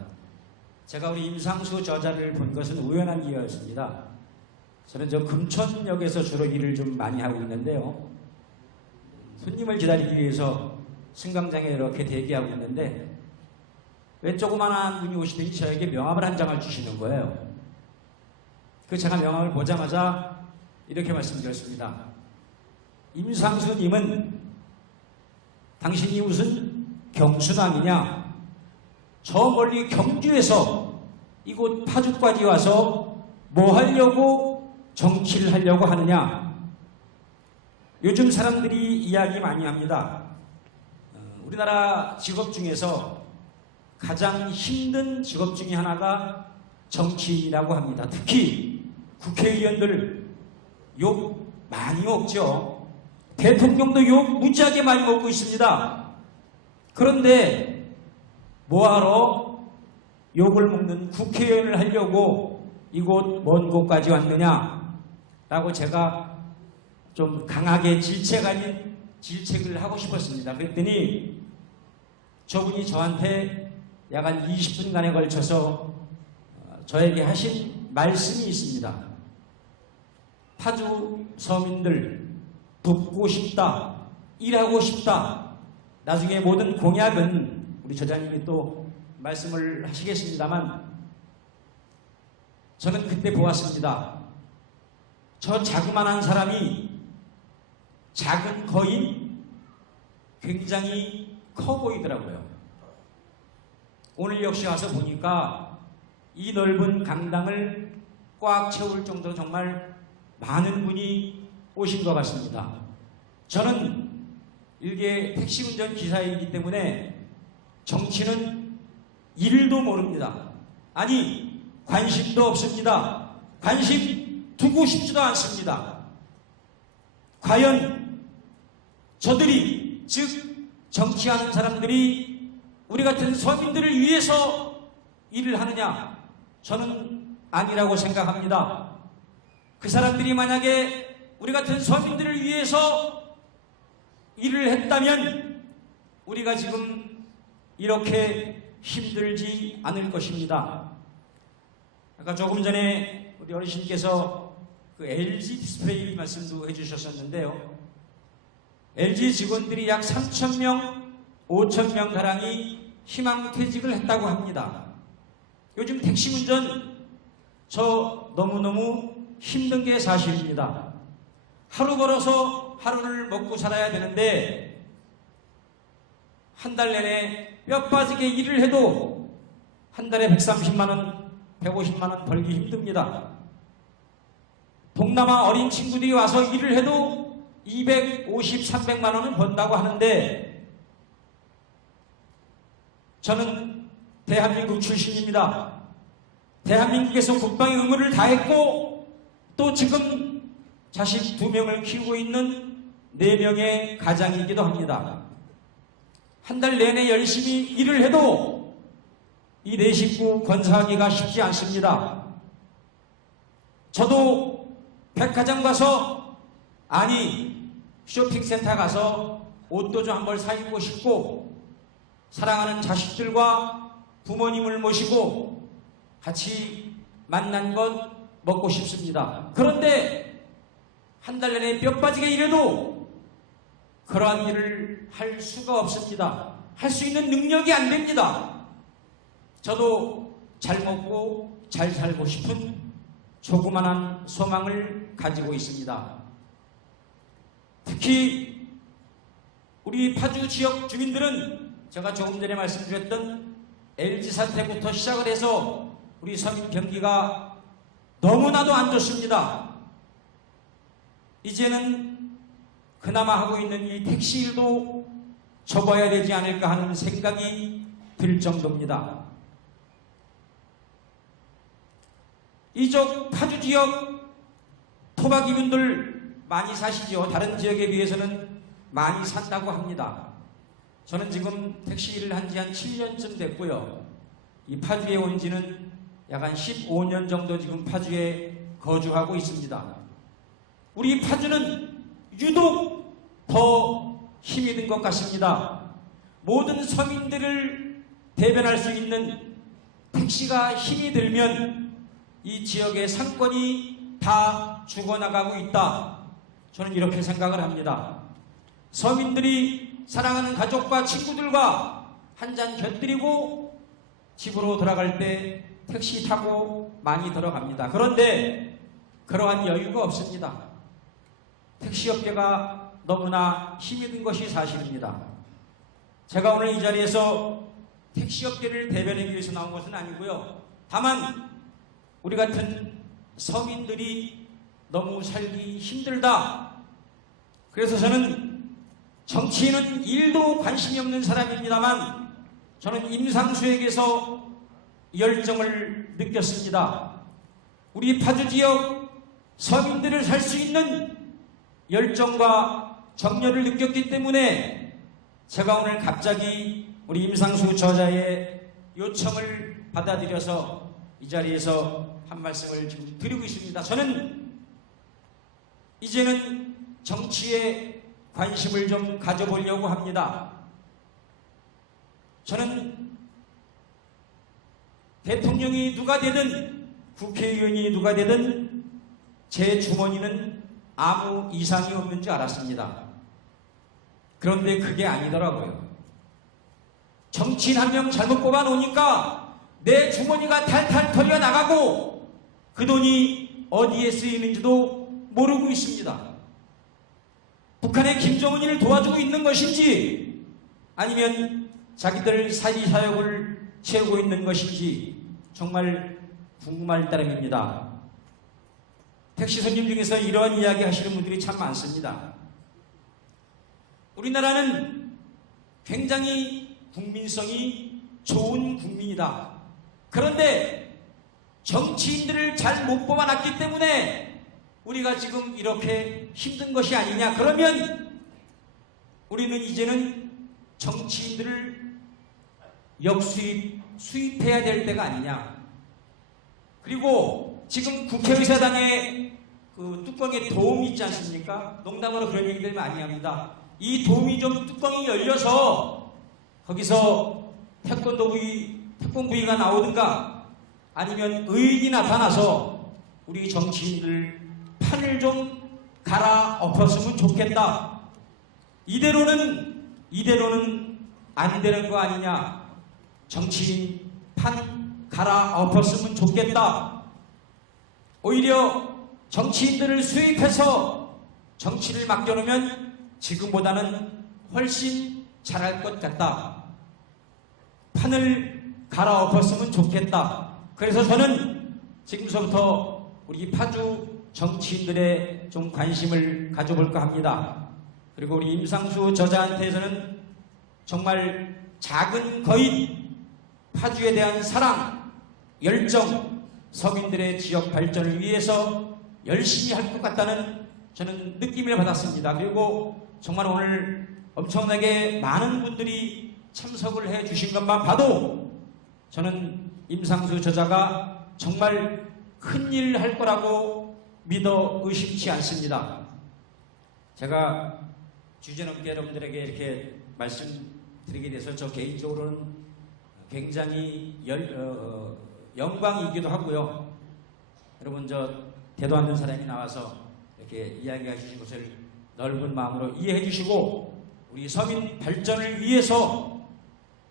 제가 우리 임상수 저자를 본 것은 우연한 기회였습니다. 저는 금천역에서 주로 일을 좀 많이 하고 있는데요. 손님을 기다리기 위해서 승강장에 이렇게 대기하고 있는데 왜 조그만한 분이 오시더니 저에게 명함을 한 장을 주시는 거예요. 제가 명함을 보자마자 이렇게 말씀드렸습니다. 임상수님은 당신이 무슨 경수남이냐? 저 멀리 경주에서 이곳 파주까지 와서 뭐 하려고 정치를 하려고 하느냐? 요즘 사람들이 이야기 많이 합니다. 우리나라 직업 중에서 가장 힘든 직업 중에 하나가 정치인이라고 합니다. 특히 국회의원들 욕 많이 먹죠. 대통령도 욕 무지하게 많이 먹고 있습니다. 그런데 뭐하러 욕을 먹는 국회의원을 하려고 이곳 먼 곳까지 왔느냐? 라고 제가 좀 강하게 질책 아닌 질책을 하고 싶었습니다. 그랬더니 저분이 저한테 약 한 20분간에 걸쳐서 저에게 하신 말씀이 있습니다. 파주 서민들 돕고 싶다, 일하고 싶다. 나중에 모든 공약은 우리 저자님이 또 말씀을 하시겠습니다만 저는 그때 보았습니다. 저 자그만한 사람이 작은 거인 굉장히 커 보이더라고요. 오늘 역시 와서 보니까 이 넓은 강당을 꽉 채울 정도로 정말 많은 분이 오신 것 같습니다. 저는 일개 택시운전 기사이기 때문에 정치는 1도 모릅니다. 아니, 관심도 없습니다. 관심 두고 싶지도 않습니다. 과연 저들이, 즉 정치하는 사람들이 우리 같은 서민들을 위해서 일을 하느냐? 저는 아니라고 생각합니다. 그 사람들이 만약에 우리 같은 서민들을 위해서 일을 했다면 우리가 지금 이렇게 힘들지 않을 것입니다. 아까 조금 전에 우리 어르신께서 그 LG 디스플레이 말씀도 해주셨었는데요. LG 직원들이 약 3,000명, 5,000명 가량이 희망퇴직을 했다고 합니다. 요즘 택시운전 저 너무너무 힘든 게 사실입니다. 하루 벌어서 하루를 먹고 살아야 되는데 한 달 내내 뼈 빠지게 일을 해도 한 달에 130만 원, 150만 원 벌기 힘듭니다. 동남아 어린 친구들이 와서 일을 해도 250, 300만 원을 번다고 하는데 저는 대한민국 출신입니다. 대한민국에서 국방의 의무를 다했고 또 지금 자식 2명을 키우고 있는 4명의 가장이기도 합니다. 한 달 내내 열심히 일을 해도 이 4식구 건사하기가 쉽지 않습니다. 저도 백화점 가서, 아니 쇼핑센터 가서 옷도 좀 한 벌 사 입고 싶고 사랑하는 자식들과 부모님을 모시고 같이 만난 것 먹고 싶습니다. 그런데 한 달 내내 뼈 빠지게 일해도 그러한 일을 할 수가 없습니다. 할 수 있는 능력이 안 됩니다. 저도 잘 먹고 잘 살고 싶은 조그만한 소망을 가지고 있습니다. 특히 우리 파주 지역 주민들은 제가 조금 전에 말씀드렸던 LG 사태부터 시작을 해서 우리 서민 경기가 너무나도 안 좋습니다. 이제는 그나마 하고 있는 이 택시 일도 접어야 되지 않을까 하는 생각이 들 정도입니다. 이쪽 파주 지역 토박이분들 많이 사시죠. 다른 지역에 비해서는 많이 산다고 합니다. 저는 지금 택시 일을 한 지 한 7년쯤 됐고요. 이 파주에 온 지는 약 한 15년 정도 지금 파주에 거주하고 있습니다. 우리 파주는 유독 더 힘이 든 것 같습니다. 모든 서민들을 대변할 수 있는 택시가 힘이 들면 이 지역의 상권이 다 죽어나가고 있다. 저는 이렇게 생각을 합니다. 서민들이 사랑하는 가족과 친구들과 한잔 곁들이고 집으로 돌아갈 때 택시 타고 많이 들어갑니다. 그런데 그러한 여유가 없습니다. 택시업계가 너무나 힘이 든 것이 사실입니다. 제가 오늘 이 자리에서 택시업계를 대변하기 위해서 나온 것은 아니고요. 다만 우리 같은 서민들이 너무 살기 힘들다. 그래서 저는 정치인은 1도 관심이 없는 사람입니다만 저는 임상수에게서 열정을 느꼈습니다. 우리 파주 지역 서민들을 살 수 있는 열정과 정열을 느꼈기 때문에 제가 오늘 갑자기 우리 임상수 저자의 요청을 받아들여서 이 자리에서 한 말씀을 지금 드리고 있습니다. 저는 이제는 정치에 관심을 좀 가져보려고 합니다. 저는 대통령이 누가 되든 국회의원이 누가 되든 제 주머니는 아무 이상이 없는 줄 알았습니다. 그런데 그게 아니더라고요. 정치인 한 명 잘못 뽑아놓으니까 내 주머니가 탈탈 털려나가고 그 돈이 어디에 쓰이는지도 모르고 있습니다. 북한의 김정은이를 도와주고 있는 것인지 아니면 자기들 사리사욕을 채우고 있는 것인지 정말 궁금할 따름입니다. 택시 손님 중에서 이런 이야기 하시는 분들이 참 많습니다. 우리나라는 굉장히 국민성이 좋은 국민이다. 그런데 정치인들을 잘 못 뽑아놨기 때문에 우리가 지금 이렇게 힘든 것이 아니냐. 그러면 우리는 이제는 정치인들을 수입해야 될 때가 아니냐. 그리고 지금 국회의사당에 그 뚜껑에 도움이 있지 않습니까? 농담으로 그런 얘기들 많이 합니다. 이 도움이 좀 뚜껑이 열려서 거기서 태권부위가 나오든가 아니면 의인이 나타나서 우리 정치인들 판을 좀 갈아엎었으면 좋겠다. 이대로는 안 되는 거 아니냐. 정치인 판 갈아엎었으면 좋겠다. 오히려 정치인들을 수입해서 정치를 맡겨놓으면 지금보다는 훨씬 잘할 것 같다. 판을 갈아엎었으면 좋겠다. 그래서 저는 지금서부터 우리 파주 정치인들의 좀 관심을 가져볼까 합니다. 그리고 우리 임상수 저자한테서는 정말 작은 거인, 파주에 대한 사랑, 열정, 서민들의 지역 발전을 위해서 열심히 할 것 같다는 저는 느낌을 받았습니다. 그리고 정말 오늘 엄청나게 많은 분들이 참석을 해 주신 것만 봐도 저는 임상수 저자가 정말 큰일 할 거라고 믿어 의심치 않습니다. 제가 주제넘게 여러분들에게 이렇게 말씀드리게 돼서 저 개인적으로는 굉장히 영광이기도 하고요. 여러분 저 대도 않는 사람이 나와서 이렇게 이야기해 주신 것을 넓은 마음으로 이해해 주시고 우리 서민 발전을 위해서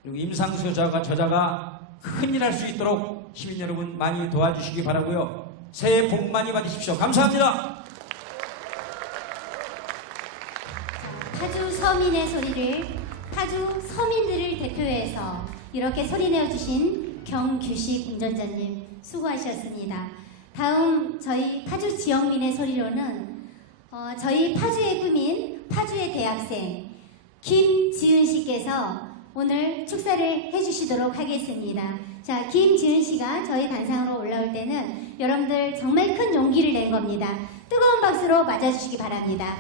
그리고 임상수 저자가 큰일 할 수 있도록 시민 여러분 많이 도와주시기 바라고요. 새해 복 많이 받으십시오. 감사합니다. 파주 서민의 소리를, 파주 서민들을 대표해서 이렇게 소리내어 주신 경규식 운전자님 수고하셨습니다. 다음 저희 파주 지역민의 소리로는 저희 파주의 구민, 파주의 대학생 김지은 씨께서 오늘 축사를 해주시도록 하겠습니다. 자, 김지은 씨가 저희 단상으로 올라올 때는 여러분들 정말 큰 용기를 낸 겁니다. 뜨거운 박수로 맞아주시기 바랍니다.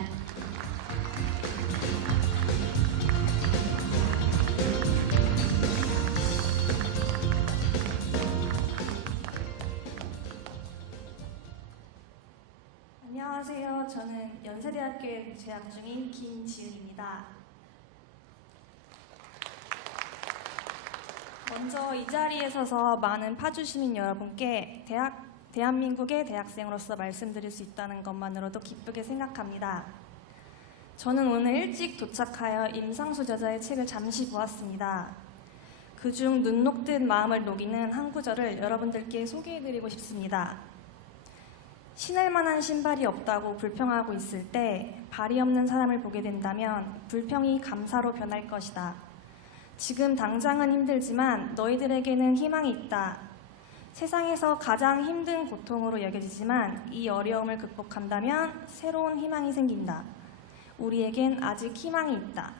안녕하세요. 저는 연세대학교에 재학 중인 김지은입니다. 먼저 이 자리에 서서 많은 파주 시민 여러분께 대한민국의 대학생으로서 말씀드릴 수 있다는 것만으로도 기쁘게 생각합니다. 저는 오늘 일찍 도착하여 임상수 저자의 책을 잠시 보았습니다. 그중 눈 녹듯 마음을 녹이는 한 구절을 여러분들께 소개해드리고 싶습니다. 신을 만한 신발이 없다고 불평하고 있을 때 발이 없는 사람을 보게 된다면 불평이 감사로 변할 것이다. 지금 당장은 힘들지만 너희들에게는 희망이 있다. 세상에서 가장 힘든 고통으로 여겨지지만 이 어려움을 극복한다면 새로운 희망이 생긴다. 우리에겐 아직 희망이 있다.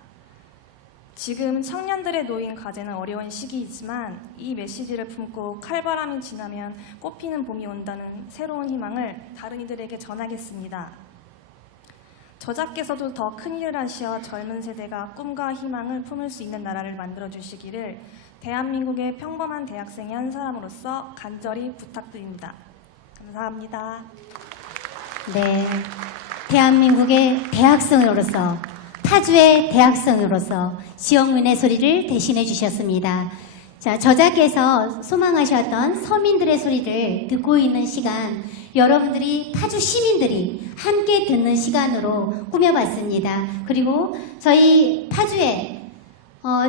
지금 청년들의 놓인 과제는 어려운 시기이지만 이 메시지를 품고 칼바람이 지나면 꽃피는 봄이 온다는 새로운 희망을 다른 이들에게 전하겠습니다. 저자께서도 더 큰 일을 하시어 젊은 세대가 꿈과 희망을 품을 수 있는 나라를 만들어주시기를 대한민국의 평범한 대학생의 한 사람으로서 간절히 부탁드립니다. 감사합니다. 네, 대한민국의 대학생으로서, 파주의 대학생으로서 지역민의 소리를 대신해 주셨습니다. 자, 저자께서 소망하셨던 서민들의 소리를 듣고 있는 시간, 여러분들이 파주 시민들이 함께 듣는 시간으로 꾸며봤습니다. 그리고 저희 파주에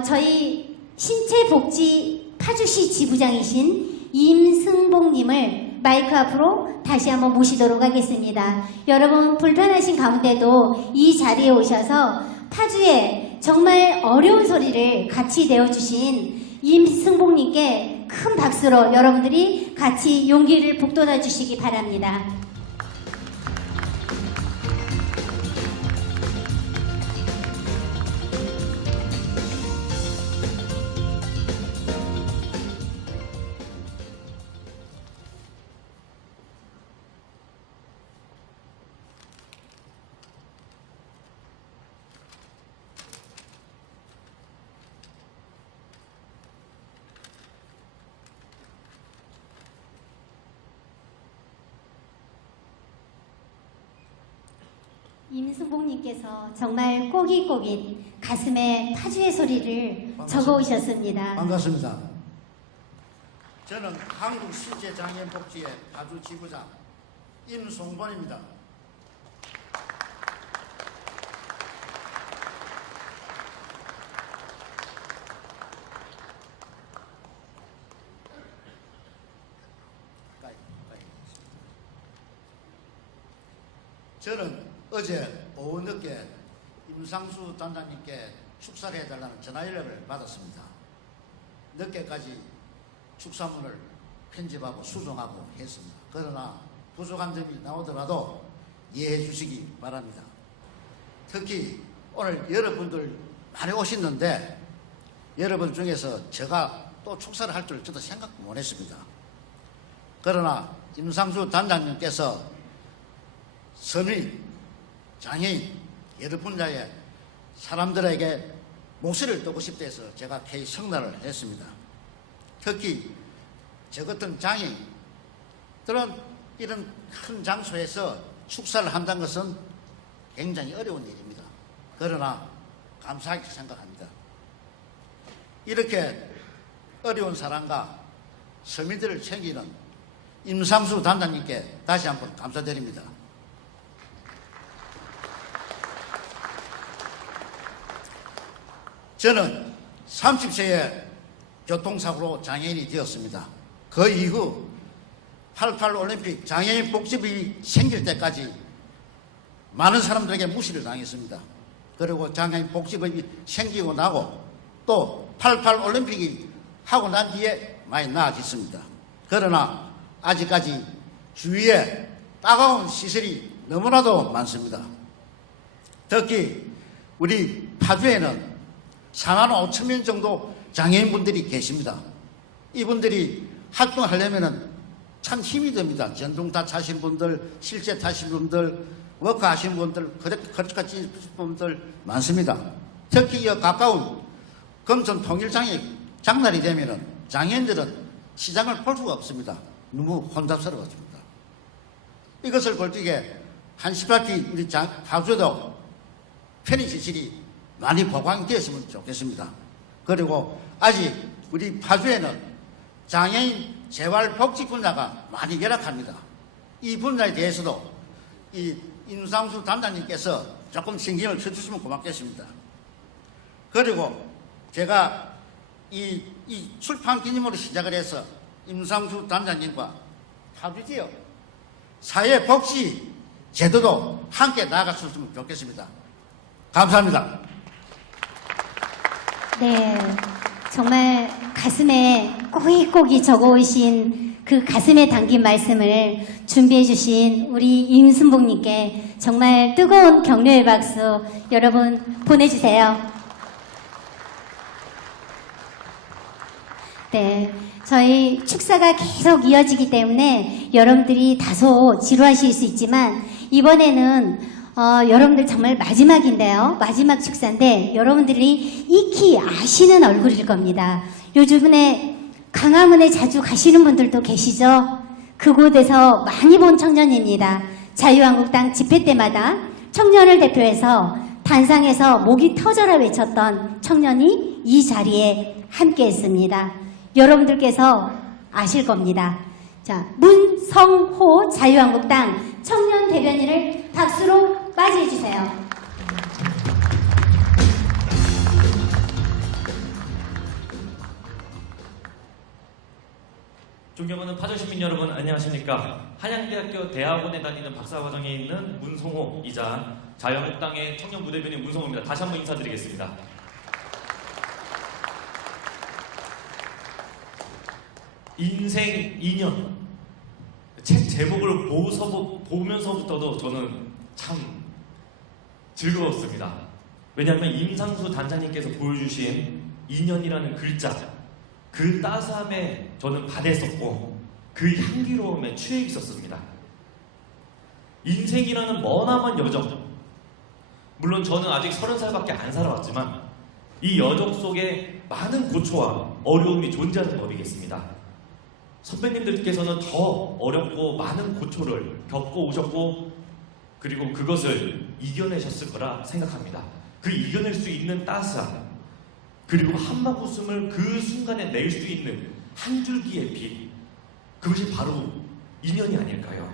저희 신체복지 파주시 지부장이신 임승복님을 마이크 앞으로 다시 한번 모시도록 하겠습니다. 여러분 불편하신 가운데도 이 자리에 오셔서 파주에 정말 어려운 소리를 같이 내어주신 임승복님께 큰 박수로 여러분들이 같이 용기를 북돋아 주시기 바랍니다. 임순복님께서 정말 꼬깃꼬깃 가슴에 파주의 소리를 적어오셨습니다. 반갑습니다. 저는 한국시체장애인복지회 파주 지부장 임송본입니다. 저는 어제 오후 늦게 임상수 단장님께 축사를 해달라는 전화 연락을 받았습니다. 늦게까지 축사문을 편집하고 수정하고 했습니다. 그러나 부족한 점이 나오더라도 이해해 주시기 바랍니다. 특히 오늘 여러분들 많이 오셨는데 여러분 중에서 제가 또 축사를 할 줄 저도 생각 못 했습니다. 그러나 임상수 단장님께서 서민, 장애인, 여러 분야의 사람들에게 목소리를 듣고 싶다 해서 제가 개의 성날을 했습니다. 특히 저 같은 장애인들은 이런 큰 장소에서 축사를 한다는 것은 굉장히 어려운 일입니다. 그러나 감사하게 생각합니다. 이렇게 어려운 사람과 서민들을 챙기는 임상수 단장님께 다시 한번 감사드립니다. 저는 30세에 교통사고로 장애인이 되었습니다. 그 이후 88 올림픽 장애인 복지법이 생길 때까지 많은 사람들에게 무시를 당했습니다. 그리고 장애인 복지법이 생기고 나고 또 88 올림픽이 하고 난 뒤에 많이 나아졌습니다. 그러나 아직까지 주위에 따가운 시설이 너무나도 많습니다. 특히 우리 파주에는 4만 5천 명 정도 장애인분들이 계십니다. 이분들이 활동하려면 참 힘이 듭니다. 전동 다 타신 분들, 실제 타신 분들, 워커 하신 분들, 그렇게까지 분들 많습니다. 특히 가까운 금천 통일장이 장날이 되면은 장애인들은 시장을 볼 수가 없습니다. 너무 혼잡스러워집니다. 이것을 골뜨게 한시바티 우리 파주도 편의시설이 많이 보강되었으면 좋겠습니다. 그리고 아직 우리 파주에는 장애인 재활복지 분야가 많이 열악합니다. 이 분야에 대해서도 이 임상수 단장님께서 조금 신경을 써주시면 고맙겠습니다. 그리고 제가 이 출판 기념으로 시작을 해서 임상수 단장님과 파주 지역 사회복지 제도도 함께 나아갔으면 좋겠습니다. 감사합니다. 네, 정말 가슴에 꼬깃꼬깃 적어오신 그 가슴에 담긴 말씀을 준비해 주신 우리 임순복님께 정말 뜨거운 격려의 박수 여러분 보내주세요. 네, 저희 축사가 계속 이어지기 때문에 여러분들이 다소 지루하실 수 있지만 이번에는 여러분들 정말 마지막인데요. 마지막 축사인데 여러분들이 익히 아시는 얼굴일 겁니다. 요즘에 강화문에 자주 가시는 분들도 계시죠? 그곳에서 많이 본 청년입니다. 자유한국당 집회 때마다 청년을 대표해서 단상에서 목이 터져라 외쳤던 청년이 이 자리에 함께 했습니다. 여러분들께서 아실 겁니다. 자, 문성호 자유한국당 청년 대변인을 박수로 맞이해 주세요. 존경하는 파주시민 여러분 안녕하십니까. 한양대학교 대학원에 다니는 박사과정에 있는 문성호이자 자유한국당의 청년 부대변인 문성호입니다. 다시 한번 인사드리겠습니다. 인생 2년 책 제목을 보면서부터도 저는 참 즐거웠습니다. 왜냐하면 임상수 단장님께서 보여주신 2년이라는 글자 그 따스함에 저는 반했었고 그 향기로움에 취해 있었습니다. 인생이라는 머나먼 여정, 물론 저는 아직 30살밖에 안 살아왔지만 이 여정 속에 많은 고초와 어려움이 존재하는 법이겠습니다. 선배님들께서는 더 어렵고 많은 고초를 겪고 오셨고 그리고 그것을 이겨내셨을 거라 생각합니다. 그 이겨낼 수 있는 따스함, 그리고 한방 웃음을 그 순간에 낼 수 있는 한 줄기의 빛, 그것이 바로 인연이 아닐까요?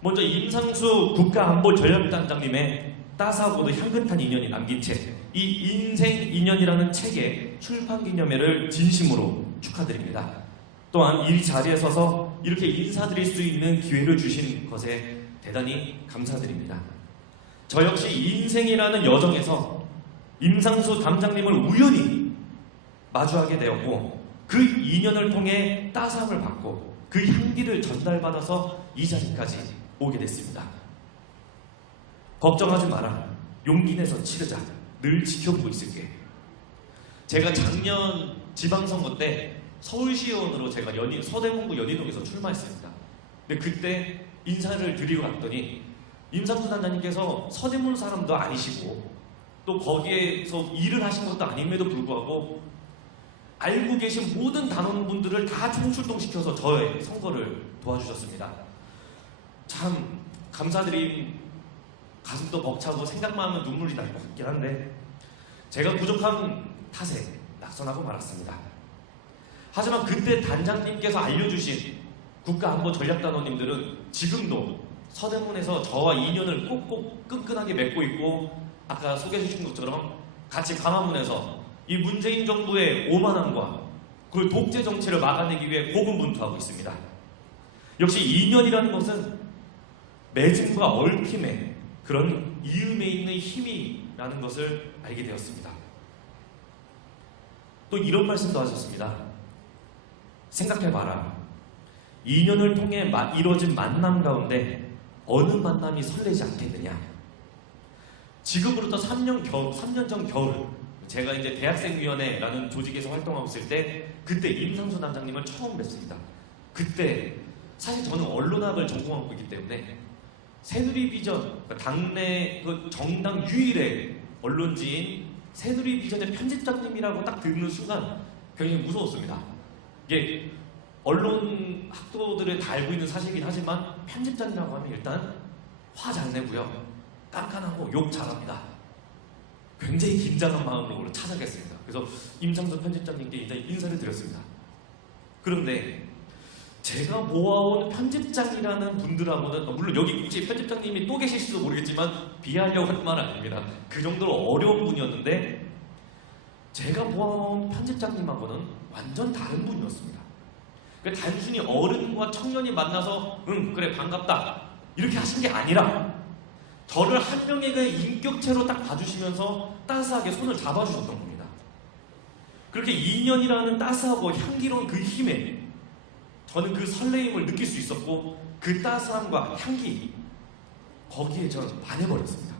먼저 임상수 국가안보전략단장님의 따스하고도 향긋한 인연이 남긴 책, 이 인생 인연이라는 책의 출판 기념회를 진심으로 축하드립니다. 또한 이 자리에 서서 이렇게 인사드릴 수 있는 기회를 주신 것에 대단히 감사드립니다. 저 역시 인생이라는 여정에서 임상수 담장님을 우연히 마주하게 되었고, 그 인연을 통해 따스함을 받고 그 향기를 전달받아서 이 자리까지 오게 됐습니다. 걱정하지 마라. 용기 내서 치르자. 늘 지켜보고 있을게. 제가 작년 지방선거 때 서울시의원으로 제가 서대문구 연희동에서 출마했습니다. 근데 그때 인사를 드리고 갔더니 임상수 단장님께서 서대문 사람도 아니시고 또 거기에서 일을 하신 것도 아님에도 불구하고 알고 계신 모든 단원분들을 다 총출동시켜서 저의 선거를 도와주셨습니다. 참 감사드림, 가슴도 벅차고 생각만 하면 눈물이 날 것 같긴 한데 제가 부족한 탓에 낙선하고 말았습니다. 하지만 그때 단장님께서 알려주신 국가안보전략단원님들은 지금도 서대문에서 저와 인연을 꼭꼭 끈끈하게 맺고 있고, 아까 소개해 주신 것처럼 같이 광화문에서 이 문재인 정부의 오만함과 그 독재 정치를 막아내기 위해 고군분투하고 있습니다. 역시 인연이라는 것은 맺음과 얽힘의 그런 이음에 있는 힘이라는 것을 알게 되었습니다. 또 이런 말씀도 하셨습니다. 생각해봐라. 인연을 통해 이루어진 만남 가운데 어느 만남이 설레지 않겠느냐. 지금으로부터 3년 전 겨울, 제가 이제 대학생위원회라는 조직에서 활동하고 있을 때 그때 임상수 단장님을 처음 뵙습니다. 그때 사실 저는 언론학을 전공하고 있기 때문에 새누리비전, 그러니까 당내 그 정당 유일의 언론지인 새누리비전의 편집장님이라고 딱 듣는 순간 굉장히 무서웠습니다. 이게 언론 학도들을 다 알고 있는 사실이긴 하지만 편집장이라고 하면 일단 화 잘 내고요, 깐깐하고 욕 잘합니다. 굉장히 긴장한 마음으로 찾아겠습니다. 그래서 임상수 편집장님께 일단 인사를 드렸습니다. 그런데 제가 모아온 편집장이라는 분들하고는, 물론 여기 혹시 편집장님이 또 계실지도 모르겠지만 비하하려고 하는 말은 아닙니다. 그 정도로 어려운 분이었는데 제가 모아온 편집장님하고는 완전 다른 분이었습니다. 단순히 어른과 청년이 만나서 그래 반갑다 이렇게 하신 게 아니라 저를 한 명의 그 인격체로 딱 봐주시면서 따스하게 손을 잡아주셨던 겁니다. 그렇게 인연이라는 따스하고 향기로운 그 힘에 저는 그 설레임을 느낄 수 있었고, 그 따스함과 향기, 거기에 저는 반해버렸습니다.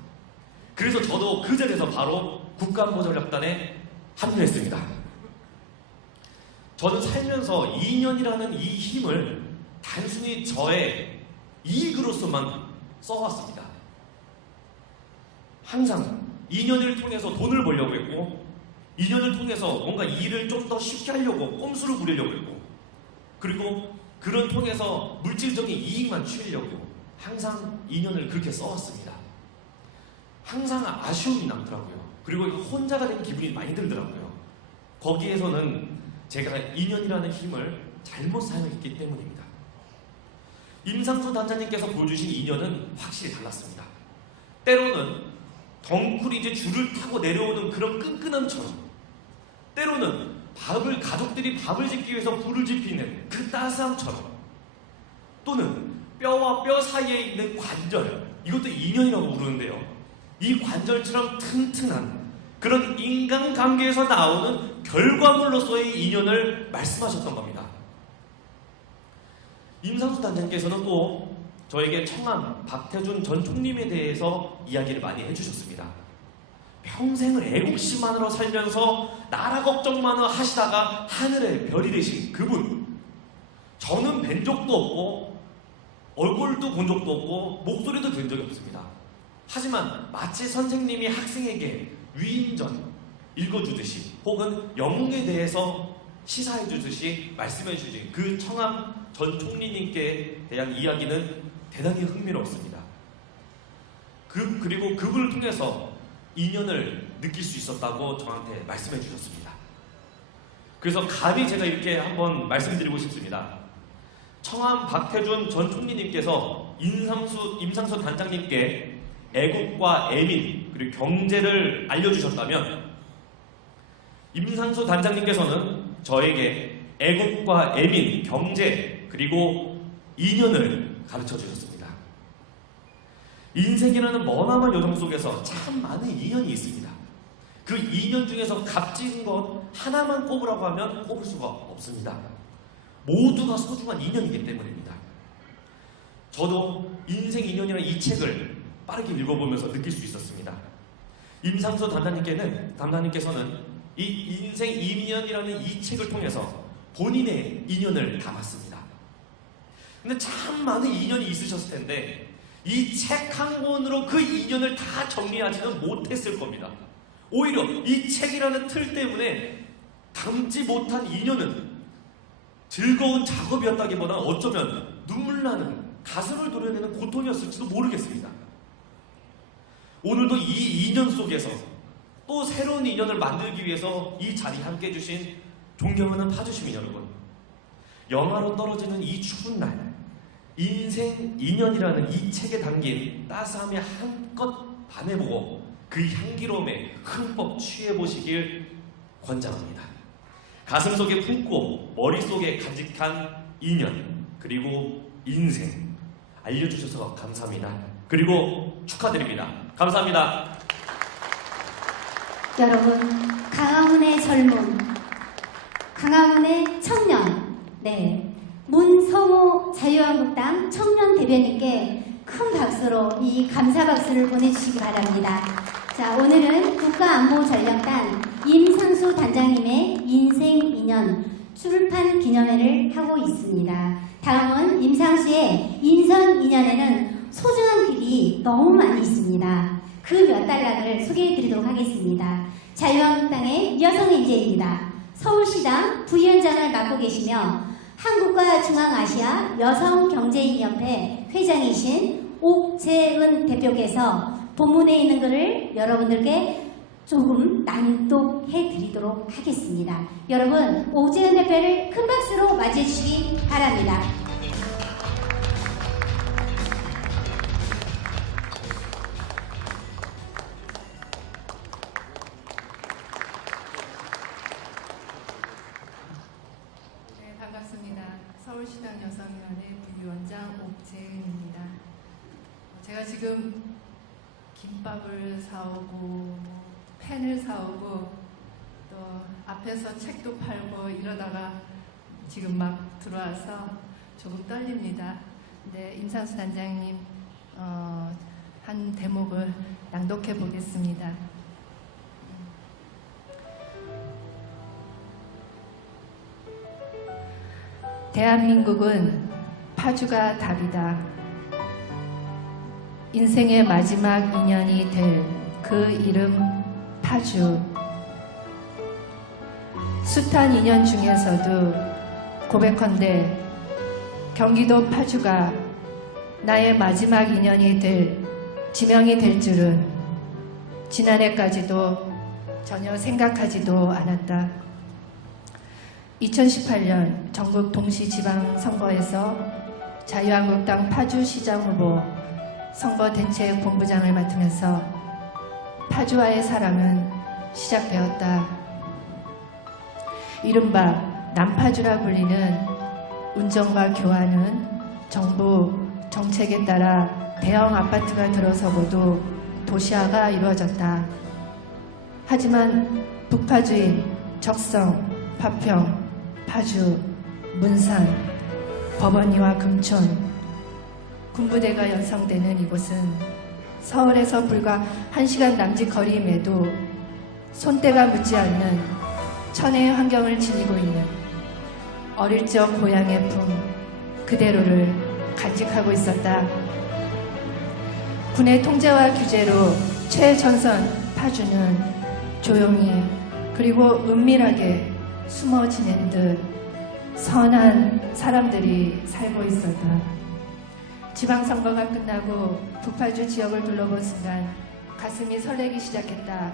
그래서 저도 그 자리에서 바로 국가안보전략단에 합류했습니다. 저는 살면서 인연이라는 이 힘을 단순히 저의 이익으로서만 써왔습니다. 항상 인연을 통해서 돈을 벌려고 했고, 인연을 통해서 뭔가 일을 좀 더 쉽게 하려고 꼼수를 부리려고 했고, 그리고 그런 통해서 물질적인 이익만 취하려고 항상 인연을 그렇게 써왔습니다. 항상 아쉬움이 남더라고요. 그리고 혼자가 된 기분이 많이 들더라고요. 거기에서는 제가 인연이라는 힘을 잘못 사용했기 때문입니다. 임상수 단장님께서 보여주신 인연은 확실히 달랐습니다. 때로는 덩쿨이 이제 줄을 타고 내려오는 그런 끈끈함처럼, 때로는 가족들이 밥을 짓기 위해서 불을 지피는 그 따스함처럼, 또는 뼈와 뼈 사이에 있는 관절, 이것도 인연이라고 부르는데요. 이 관절처럼 튼튼한 그런 인간관계에서 나오는 결과물로서의 인연을 말씀하셨던 겁니다. 임상수 단장님께서는 또 저에게 청암 박태준 전 총림에 대해서 이야기를 많이 해주셨습니다. 평생을 애국심만으로 살면서 나라 걱정만을 하시다가 하늘의 별이 되신 그분, 저는 뵌 적도 없고 얼굴도 본 적도 없고 목소리도 든 적이 없습니다. 하지만 마치 선생님이 학생에게 위인전 읽어주듯이 혹은 영웅에 대해서 시사해주듯이 말씀해주신 그 청암 전 총리님께 대한 이야기는 대단히 흥미로웠습니다. 그리고 그분을 통해서 인연을 느낄 수 있었다고 저한테 말씀해 주셨습니다. 그래서 감히 제가 이렇게 한번 말씀드리고 싶습니다. 청암 박태준 전 총리님께서 임상수 단장님께 애국과 애민 그리고 경제를 알려주셨다면 임상수 단장님께서는 저에게 애국과 애민, 경제 그리고 인연을 가르쳐 주셨습니다. 인생이라는 머나먼 여정 속에서 참 많은 인연이 있습니다. 그 인연 중에서 값진 것 하나만 꼽으라고 하면 꼽을 수가 없습니다. 모두가 소중한 인연이기 때문입니다. 저도 인생 인연이라는 이 책을 빠르게 읽어보면서 느낄 수 있었습니다. 임상수 담당님께서는 이 인생 인연이라는 이 책을 통해서 본인의 인연을 담았습니다. 근데 참 많은 인연이 있으셨을 텐데 이 책 한 권으로 그 인연을 다 정리하지는 못했을 겁니다. 오히려 이 책이라는 틀 때문에 담지 못한 인연은 즐거운 작업이었다기보다 어쩌면 눈물 나는 가슴을 도려내는 고통이었을지도 모르겠습니다. 오늘도 이 인연 속에서 또 새로운 인연을 만들기 위해서 이 자리에 함께 해주신 존경하는 파주시민 여러분, 영하로 떨어지는 이 추운 날 인생 인연이라는 이 책에 담긴 따스함에 한껏 반해보고 그 향기로움에 흠뻑 취해보시길 권장합니다. 가슴 속에 품고 머릿속에 간직한 인연 그리고 인생 알려주셔서 감사합니다. 그리고 축하드립니다. 감사합니다. 여러분, 강화문의 젊음, 강화문의 청년, 네, 문성호 자유한국당 청년 대변인께 큰 박수로 이 감사 박수를 보내주시기 바랍니다. 자, 오늘은 국가안보전략단 임상수 단장님의 인생 인연 출판 기념회를 하고 있습니다. 다음은 임상수의 인선 인연에는 소중한 글이 너무 많이 있습니다. 그 몇 단락을 소개해드리도록 하겠습니다. 자유한국당의 여성 인재입니다. 서울시당 부위원장을 맡고 계시며 한국과 중앙아시아 여성경제인협회 회장이신 옥재은 대표께서 본문에 있는 글을 여러분들께 조금 낭독해 드리도록 하겠습니다. 여러분, 옥재은 대표를 큰 박수로 맞이해 주시기 바랍니다. 네, 반갑습니다. 서울시당 여성위원회 부위원장 옥재은입니다. 제가 지금 김밥을 사오고 펜을 사오고 또 앞에서 책도 팔고 이러다가 지금 막 들어와서 조금 떨립니다. 근데 임상수 단장님 한 대목을 낭독해 보겠습니다. 대한민국은 파주가 답이다. 인생의 마지막 인연이 될 그 이름 파주. 숱한 인연 중에서도 고백컨대 경기도 파주가 나의 마지막 인연이 될 지명이 될 줄은 지난해까지도 전혀 생각하지도 않았다. 2018년 전국 동시지방선거에서 자유한국당 파주시장 후보 선거대책본부장을 맡으면서 파주와의 사랑은 시작되었다. 이른바 남파주라 불리는 운정과 교환은 정부 정책에 따라 대형 아파트가 들어서고도 도시화가 이루어졌다. 하지만 북파주인 적성, 파평, 파주, 문산, 법원리와 금촌, 군부대가 연상되는 이곳은 서울에서 불과 1시간 남짓 거리임에도 손때가 묻지 않는 천혜의 환경을 지니고 있는 어릴 적 고향의 품 그대로를 간직하고 있었다. 군의 통제와 규제로 최전선 파주는 조용히 그리고 은밀하게 숨어 지낸 듯 선한 사람들이 살고 있었다. 지방선거가 끝나고 북파주 지역을 둘러본 순간 가슴이 설레기 시작했다.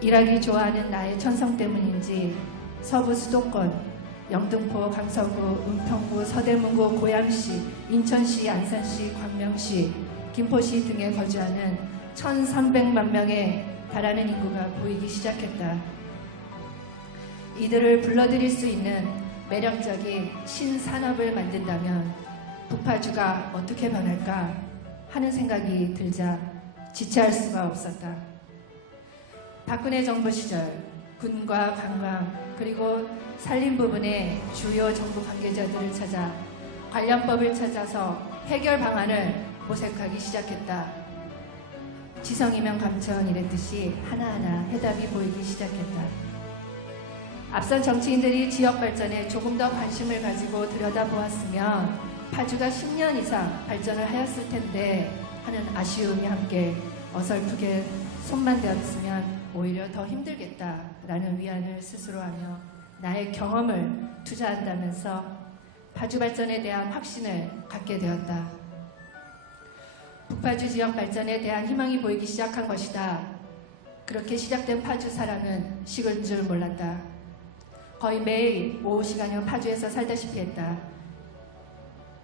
일하기 좋아하는 나의 천성 때문인지 서부 수도권, 영등포, 강서구, 은평구, 서대문구, 고양시, 인천시, 안산시, 광명시, 김포시 등에 거주하는 1,300만 명에 달하는 인구가 보이기 시작했다. 이들을 불러들일 수 있는 매력적인 신산업을 만든다면 북파주가 어떻게 변할까 하는 생각이 들자 지체할 수가 없었다. 박근혜 정부 시절 군과 관광 그리고 산림 부분의 주요 정부 관계자들을 찾아 관련법을 찾아서 해결 방안을 모색하기 시작했다. 지성이면 감천 이랬듯이 하나하나 해답이 보이기 시작했다. 앞선 정치인들이 지역 발전에 조금 더 관심을 가지고 들여다보았으면 파주가 10년 이상 발전을 하였을 텐데 하는 아쉬움이 함께 어설프게 손만 대었으면 오히려 더 힘들겠다라는 위안을 스스로 하며 나의 경험을 투자한다면서 파주 발전에 대한 확신을 갖게 되었다. 북파주 지역 발전에 대한 희망이 보이기 시작한 것이다. 그렇게 시작된 파주 사랑은 식을 줄 몰랐다. 거의 매일 오후 시간이면 파주에서 살다시피 했다.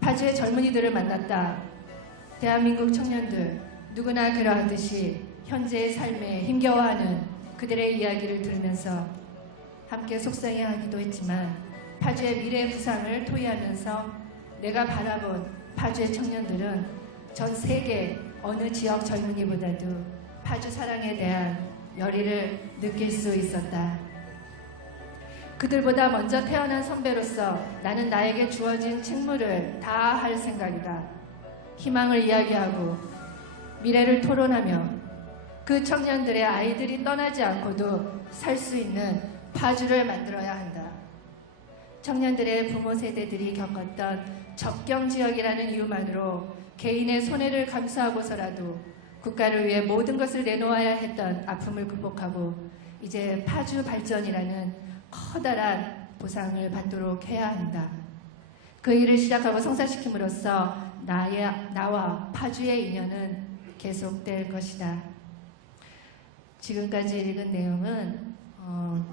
파주의 젊은이들을 만났다. 대한민국 청년들 누구나 그러하듯이 현재의 삶에 힘겨워하는 그들의 이야기를 들으면서 함께 속상해하기도 했지만 파주의 미래 부상을 토의하면서 내가 바라본 파주의 청년들은 전 세계 어느 지역 젊은이보다도 파주 사랑에 대한 열의를 느낄 수 있었다. 그들보다 먼저 태어난 선배로서 나는 나에게 주어진 책무를 다할 생각이다. 희망을 이야기하고 미래를 토론하며 그 청년들의 아이들이 떠나지 않고도 살 수 있는 파주를 만들어야 한다. 청년들의 부모 세대들이 겪었던 접경지역이라는 이유만으로 개인의 손해를 감수하고서라도 국가를 위해 모든 것을 내놓아야 했던 아픔을 극복하고 이제 파주 발전이라는 커다란 보상을 받도록 해야 한다. 그 일을 시작하고 성사시킴으로써 나와 파주의 인연은 계속될 것이다. 지금까지 읽은 내용은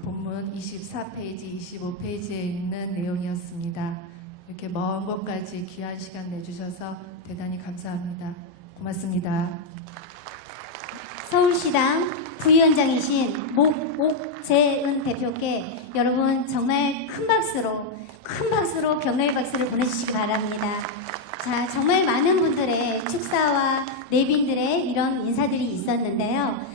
본문 24페이지, 25페이지에 있는 내용이었습니다. 이렇게 먼 곳까지 귀한 시간 내주셔서 대단히 감사합니다. 고맙습니다. 서울시당 부위원장이신 목재은 대표께 여러분 정말 큰 박수로 격려의 박수를 보내주시기 바랍니다. 자, 정말 많은 분들의 축사와 내빈들의 이런 인사들이 있었는데요.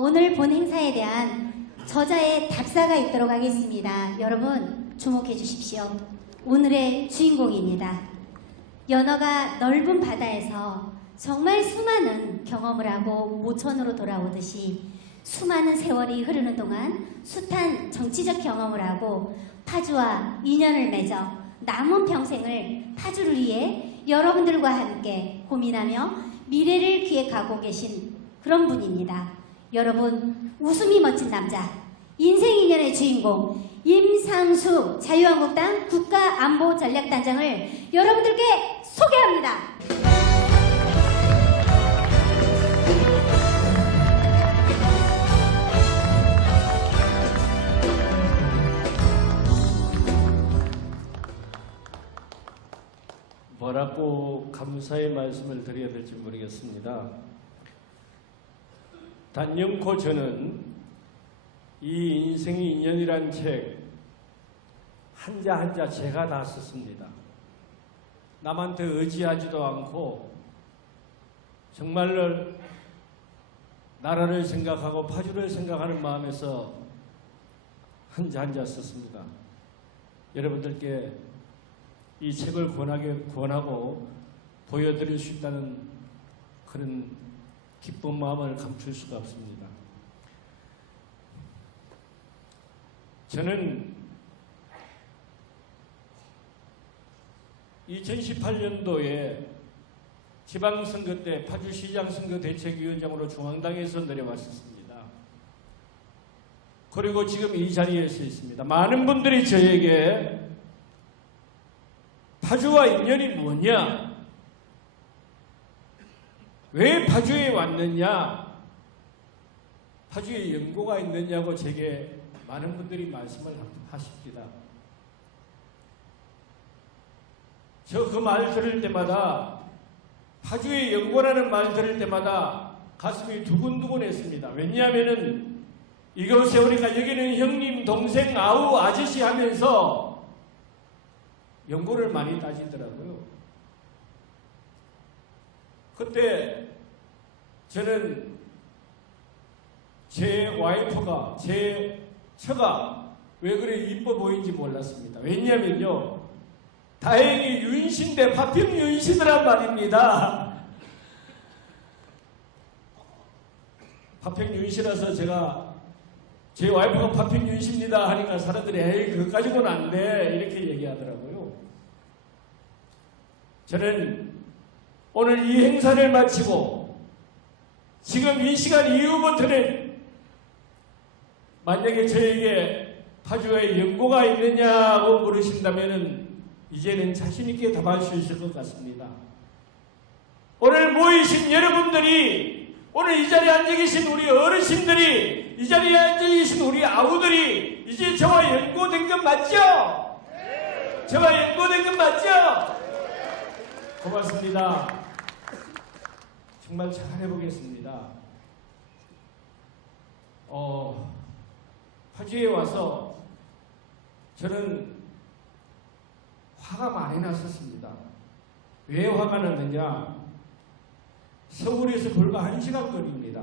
오늘 본 행사에 대한 저자의 답사가 있도록 하겠습니다. 여러분 주목해 주십시오. 오늘의 주인공입니다. 연어가 넓은 바다에서 정말 수많은 경험을 하고 모천으로 돌아오듯이 수많은 세월이 흐르는 동안 숱한 정치적 경험을 하고 파주와 인연을 맺어 남은 평생을 파주를 위해 여러분들과 함께 고민하며 미래를 기획하고 계신 그런 분입니다. 여러분, 웃음이 멋진 남자, 인생 인연의 주인공 임상수 자유한국당 국가안보전략단장을 여러분들께 소개합니다. 뭐라고 감사의 말씀을 드려야 될지 모르겠습니다. 단연코 저는 이 인생이 인연이란 책 한자 한자 제가 다 썼습니다. 남한테 의지하지도 않고 정말로 나라를 생각하고 파주를 생각하는 마음에서 한자 한자 썼습니다. 여러분들께 이 책을 권하고 보여드릴 수 있다는 그런 기쁜 마음을 감출 수가 없습니다. 저는 2018년도에 지방선거 때 파주시장 선거 대책위원장으로 중앙당에서 내려왔었습니다. 그리고 지금 이 자리에 서 있습니다. 많은 분들이 저에게 파주와 인연이 뭐냐? 왜 파주에 왔느냐, 파주에 연고가 있느냐고 제게 많은 분들이 말씀을 하십니다. 저 그 말 들을 때마다, 파주에 연고라는 말 들을 때마다 가슴이 두근두근했습니다. 왜냐하면은 이곳에 오니까 여기는 형님, 동생, 아우, 아저씨 하면서 연고를 많이 따지더라고요. 그때 저는 제 와이프가, 제 처가 왜 그래 이뻐 보이는지 몰랐습니다. 왜냐면요, 다행히 윤씨인데 파평윤씨더란 말입니다. 파평윤씨라서 제가 제 와이프가 파평윤씨입니다 하니까 사람들이 에이 그거 가지고는 안 돼 이렇게 얘기하더라고요. 저는 오늘 이 행사를 마치고 지금 이 시간 이후부터는 만약에 저에게 파주에 연고가 있느냐고 물으신다면 이제는 자신있게 답할 수 있을 것 같습니다. 오늘 모이신 여러분들이, 오늘 이 자리에 앉아 계신 우리 어르신들이, 이 자리에 앉아 계신 우리 아우들이 이제 저와 연고된 것 맞죠? 저와 연고된 것 맞죠? 고맙습니다. 정말 잘 해보겠습니다. 파주에 와서 저는 화가 많이 났었습니다. 왜 화가 났느냐? 서울에서 불과 1시간 거리입니다.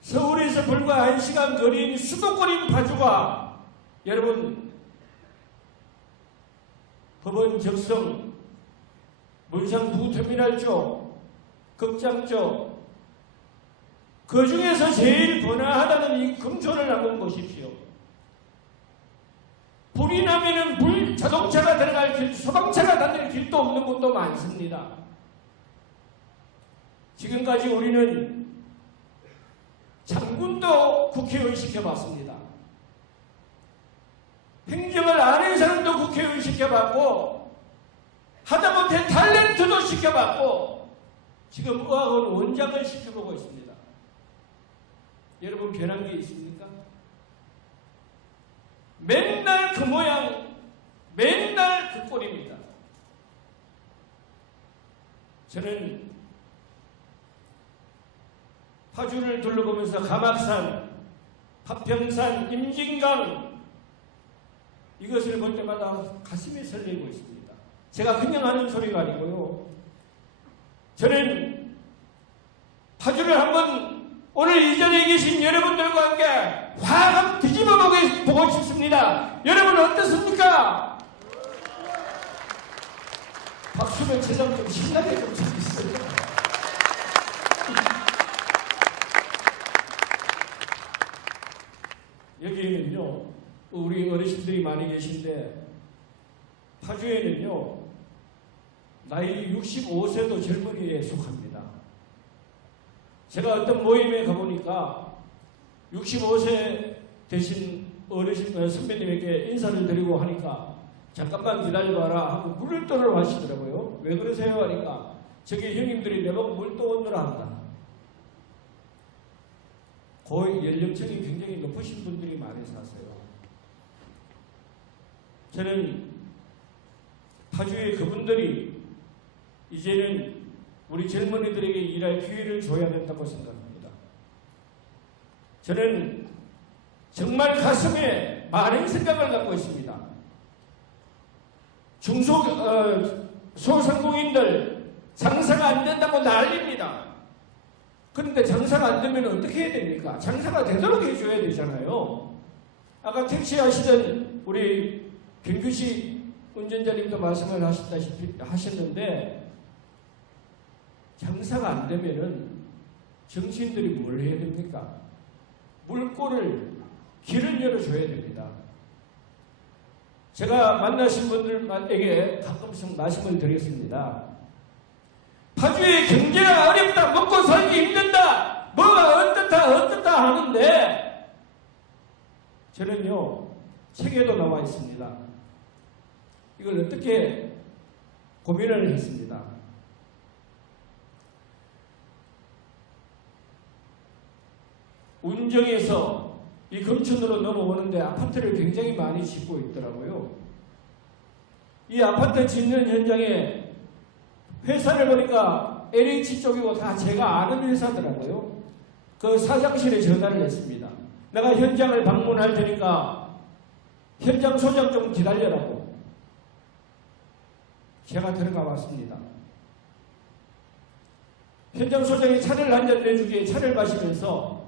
서울에서 불과 1시간 거리인 수도권인 파주가 여러분 법원 적성, 문상 부터미널 쪽, 극장 쪽, 그 중에서 제일 번화하다는 이 금촌을 한번 보십시오. 불이 나면은 자동차가 들어갈 길, 소방차가 다닐 길도 없는 곳도 많습니다. 지금까지 우리는 장군도 국회의원 시켜봤습니다. 행정을 아는 사람도 국회의원 시켜봤고, 하다못해 탤런트도 시켜봤고, 지금 의학원 원장을 시켜보고 있습니다. 여러분 변한 게 있습니까? 맨날 그 모양, 맨날 그 꼴입니다. 저는 파주를 둘러보면서 가막산, 파평산, 임진강 이것을 볼 때마다 가슴이 설레고 있습니다. 제가 그냥 하는 소리가 아니고요. 저는 파주를 한번 오늘 이 자리에 계신 여러분들과 함께 확 뒤집어 보고 싶습니다. 여러분 어떻습니까? 박수를 제장 좀 신나게 좀 쳐주세요. 여기에는요, 우리 어르신들이 많이 계신데 파주에는요, 나이 65세도 젊은이에 속합니다. 제가 어떤 모임에 가보니까 65세 되신 어르신 선배님에게 인사를 드리고 하니까 잠깐만 기다려봐라 하고 물을 떠러 하시더라고요. 왜 그러세요? 하니까 저기 형님들이 내보고 물 떠오느라 한다. 거의 연령층이 굉장히 높으신 분들이 많이 사세요. 저는 파주의 그분들이 이제는 우리 젊은이들에게 일할 기회를 줘야 된다고 생각합니다. 저는 정말 가슴에 많은 생각을 갖고 있습니다. 소상공인들 장사가 안 된다고 난립니다. 그런데 장사가 안 되면 어떻게 해야 됩니까? 장사가 되도록 해줘야 되잖아요. 아까 택시 하시던 우리 김규식 운전자님도 말씀을 하셨는데 장사가 안 되면은 정치인들이 뭘 해야 됩니까? 물꼬를 길을 열어줘야 됩니다. 제가 만나신 분들에게 가끔씩 말씀을 드렸습니다. 파주의 경제가 어렵다, 먹고 살기 힘든다, 뭐가 어떻다 하는데 저는요 책에도 나와 있습니다. 이걸 어떻게 고민을 했습니다. 운정에서 이 금천으로 넘어오는데 아파트를 굉장히 많이 짓고 있더라고요. 이 아파트 짓는 현장에 회사를 보니까 LH 쪽이고 다 제가 아는 회사더라고요. 그 사장실에 전화를 했습니다. 내가 현장을 방문할 테니까 현장 소장 좀 기다려라고. 제가 들어가 봤습니다. 현장 소장이 차를 한 잔 내주기에 차를 마시면서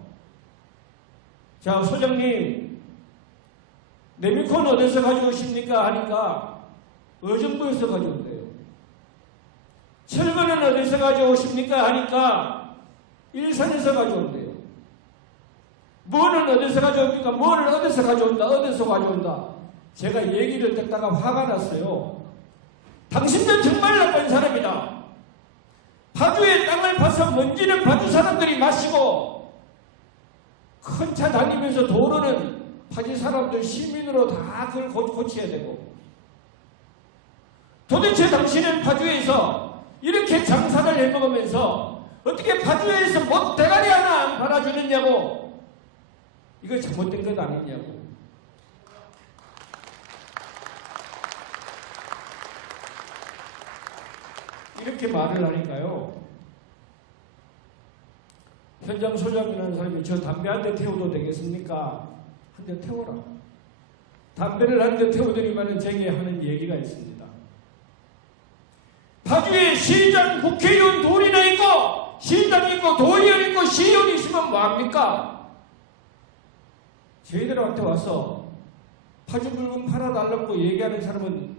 자, 소장님 레미콘 어디서 가져오십니까? 하니까 의정부에서 가져온대요. 철근은 어디서 가져오십니까? 하니까 일산에서 가져온대요. 뭐는 어디서 가져옵니까? 뭐를 어디서 가져온다? 어디서 가져온다? 제가 얘기를 듣다가 화가 났어요. 당신들 정말 나쁜 사람이다. 파주의 땅을 파서 먼지는 파주 사람들이 마시고 큰 차 다니면서 도로는 파주 사람들 시민으로 다 그걸 고쳐야 되고, 도대체 당신은 파주에서 이렇게 장사를 해먹으면서 어떻게 파주에서 뭐 대가리 하나 안 팔아주느냐고. 이거 잘못된 것 아니냐고. 이렇게 말을 하니까요, 현장 소장이라는 사람이 저 담배 한 대 태워도 되겠습니까? 한 대 태워라. 담배를 한 대 태우더니만은 제게 하는 얘기가 있습니다. 파주에 시장, 국회의원 둘이나 있고 시장 있고 도의원 있고 시의원 있으면 뭐합니까? 저희들한테 와서 파주 물건 팔아달라고 얘기하는 사람은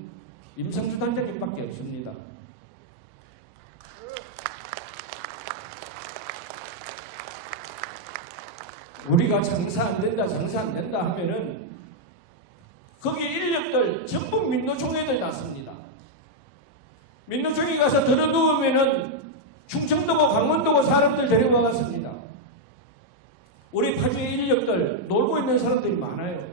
임상수 단장님밖에 없습니다. 우리가 장사 안 된다 하면은 거기 인력들 전부 민노총 애들 났습니다. 민노총이 가서 들어누우면은 충청도고 강원도고 사람들 데려와갔습니다. 우리 파주의 인력들 놀고 있는 사람들이 많아요.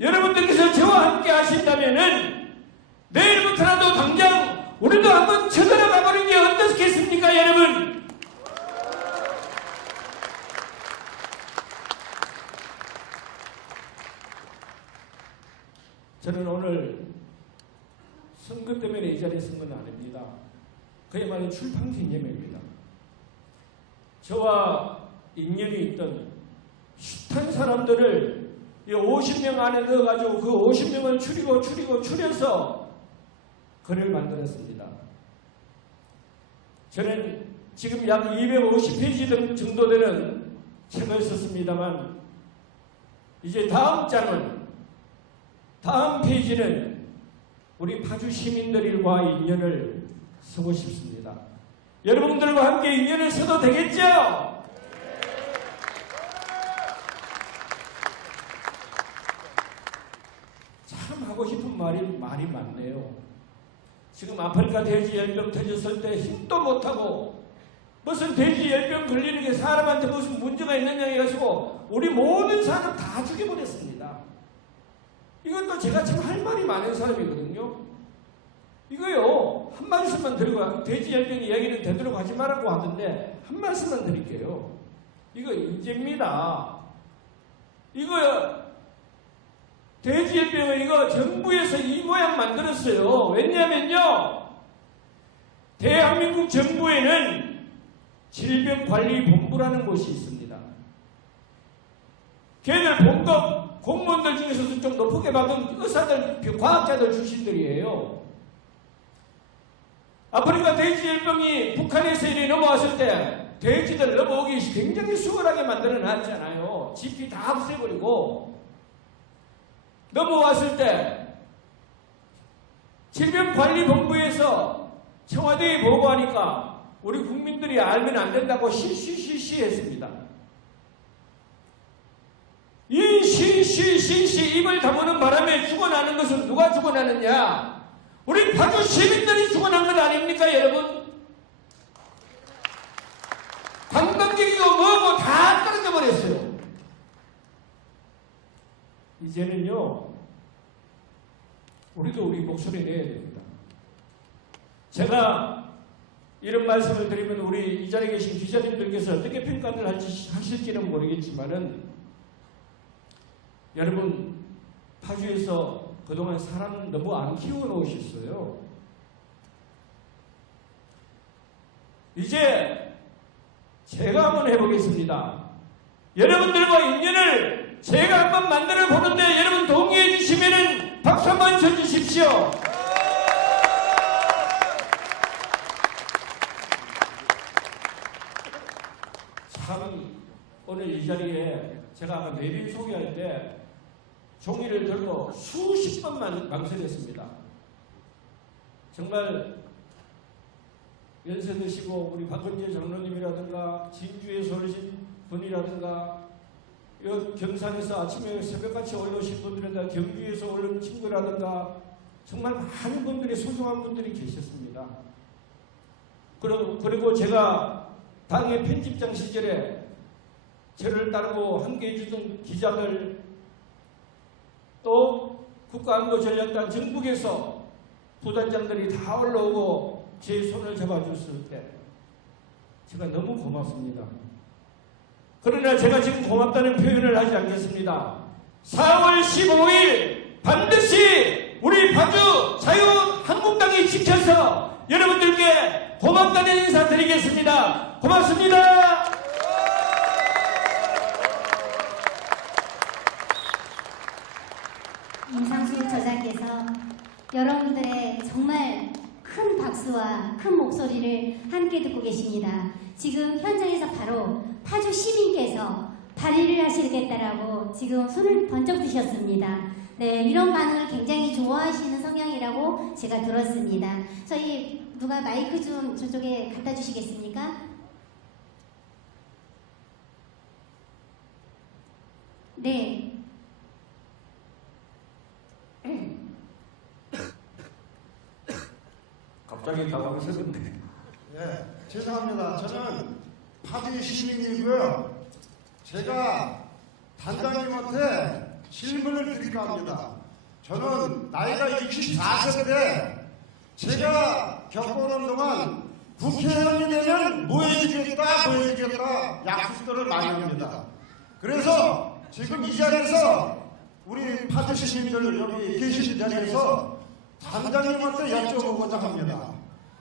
여러분들께서 저와 함께 하신다면은 내일부터라도 당장 우리도 한번 쳐들어가 버리는 게 어떻겠습니까, 여러분? 저는 오늘 선거 때문에 이 자리에 쓴 건 아닙니다. 그야말로 출판 기념회입니다. 저와 인연이 있던 숱한 사람들을 이 50명 안에 넣어가지고 그 50명을 추려서 글을 만들었습니다. 저는 지금 약 250페이지 정도 되는 책을 썼습니다만, 이제 다음 페이지는 우리 파주 시민들과 인연을 쓰고 싶습니다. 여러분들과 함께 인연을 써도 되겠죠? 참 하고 싶은 말이 많네요. 지금 아프리카 돼지 열병 터졌을 때 힘도 못하고 무슨 돼지 열병 걸리는 게 사람한테 무슨 문제가 있느냐 해가지고 우리 모든 사람 다 죽여버렸습니다. 이것도 제가 참 할 말이 많은 사람이거든요. 이거요, 한 말씀만 드리고, 돼지 열병 이야기는 되도록 하지 말라고 하던데 한 말씀만 드릴게요. 이거 인재입니다. 이거 돼지 열병을 이거 정부에서 이 모양 만들었어요. 왜냐면요, 대한민국 정부에는 질병관리본부라는 곳이 있습니다. 걔들 본급 공무원들 중에서도 좀 높게 받은 의사들, 과학자들 출신들이에요. 아프리카 돼지열병이 북한에서 이리 넘어왔을 때 돼지들 넘어오기 굉장히 수월하게 만들어놨잖아요. 지피 다 없애버리고. 넘어왔을 때 질병관리본부에서 청와대에 보고하니까 우리 국민들이 알면 안 된다고 시시시시 했습니다. 이 시시시시 입을 다무는 바람에 죽어나는 것은 누가 죽어나느냐? 우리 파주 시민들이 죽어난 것 아닙니까, 여러분? 관광객이고 뭐고 다 떨어져 버렸어요. 이제는요, 우리도 우리 목소리 내야 됩니다. 제가 이런 말씀을 드리면 우리 이 자리에 계신 기자님들께서 어떻게 평가를 하실지는 모르겠지만은 여러분 파주에서 그동안 사람 너무 안 키워놓으셨어요. 이제 제가 한번 해보겠습니다. 여러분들과 인연을 제가 한번 만들어 보는데 여러분 동의해 주시면은 박수 한번 쳐주십시오. 참 오늘 이 자리에 제가 아까 내빈 소개할 때 종이를 들고 수십 번만 망설였습니다. 정말 연세 드시고 우리 박근재 장로님이라든가 진주에서 오신 분이라든가 경산에서 아침에 새벽같이 올라오신 분들이라든가 경주에서 오는 친구라든가 정말 많은 분들이 소중한 분들이 계셨습니다. 그리고 제가 당의 편집장 시절에 저를 따르고 함께 해주던 기자들 또 국가안보전략단 정북에서 부단장들이 다 올라오고 제 손을 잡아줬을 때 제가 너무 고맙습니다. 그러나 제가 지금 고맙다는 표현을 하지 않겠습니다. 4월 15일 반드시 우리 파주 자유한국당이 지켜서 여러분들께 고맙다는 인사 드리겠습니다. 고맙습니다. 임상수 저자께서 여러분들의 정말 큰 박수와 큰 목소리를 함께 듣고 계십니다. 지금 현장에서 바로 파주 시민께서 발의를 하시겠다라고 지금 손을 번쩍 드셨습니다. 네, 이런 반응을 굉장히 좋아하시는 성향이라고 제가 들었습니다. 저희 누가 마이크 좀 저쪽에 갖다 주시겠습니까? 네. 갑자기 당황스럽네. 예, 죄송합니다. 저는 파주 시민이고요. 제가 단장님한테 질문을 드릴까 합니다. 저는 나이가 64세인데 제가 겪어오는 동안 국회의원이 되면 뭐 해주겠다 약속들을 많이 합니다. 그래서 지금 이 자리에서 우리 파주 시민들 여기 계신 자리에서 단장님한테 여쭤보고자 합니다.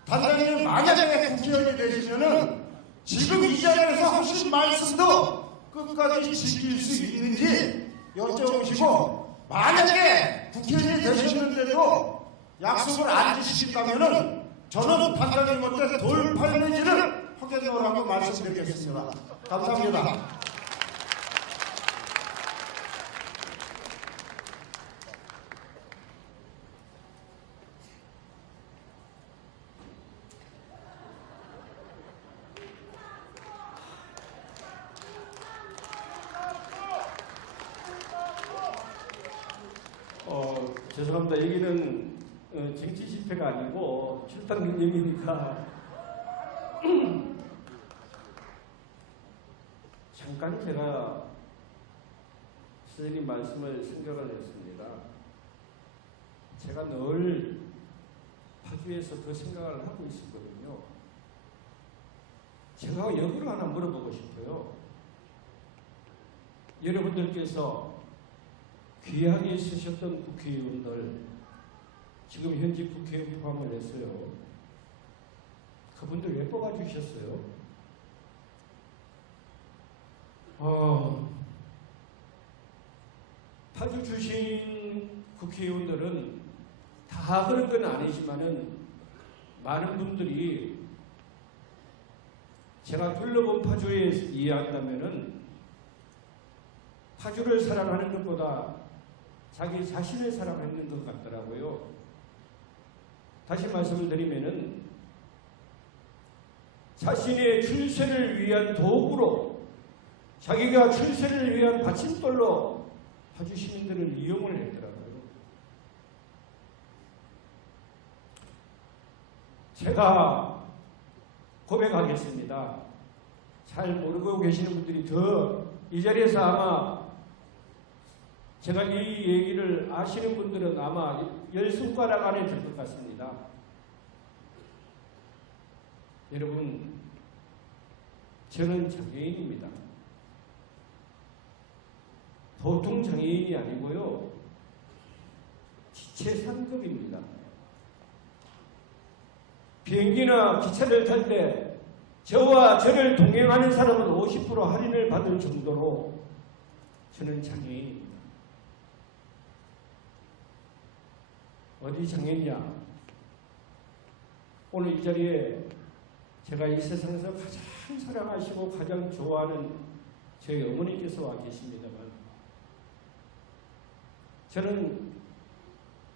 단장님 만약에 국회의원이 되시면은 지금 이 자리에서 하신 말씀도 끝까지 지킬 수 있는지 여쭤보시고, 만약에 국회의원이 되시는데도 약속을 안 지키신다면은 저는 단장님한테 돌팔매질을 하겠노라고 말씀드리겠습니다. 감사합니다. 죄송합니다. 여기는 정치 집회가 아니고 출당 기념이니까 잠깐 제가 선생님 말씀을 생각을 했습니다. 제가 늘 파주에서 그 생각을 하고 있었거든요. 제가 역으로 하나 물어보고 싶어요. 여러분들께서 귀하게 쓰셨던 국회의원들, 지금 현직 국회의원 포함을 했어요. 그분들 왜 뽑아주셨어요? 파주 출신 국회의원들은 다 그런 건 아니지만은 많은 분들이 제가 둘러본 파주에 이해한다면은 파주를 사랑하는 것보다 자기 자신을 사랑하는 것 같더라고요. 다시 말씀을 드리면은 자신의 출세를 위한 도구로, 자기가 출세를 위한 받침돌로 파주 시민들을 이용을 했더라고요. 제가 고백하겠습니다. 잘 모르고 계시는 분들이 더 이 자리에서 아마 제가 이 얘기를 아시는 분들은 아마 10손가락 안에 들 것 같습니다. 여러분, 저는 장애인입니다. 보통 장애인이 아니고요. 지체 3급입니다. 비행기나 기차를 탈 때 저와 저를 동행하는 사람은 50% 할인을 받을 정도로 저는 장애인입니다. 어디 장애인이야? 오늘 이 자리에 제가 이 세상에서 가장 사랑하시고 가장 좋아하는 저희 어머니께서 와 계십니다만, 저는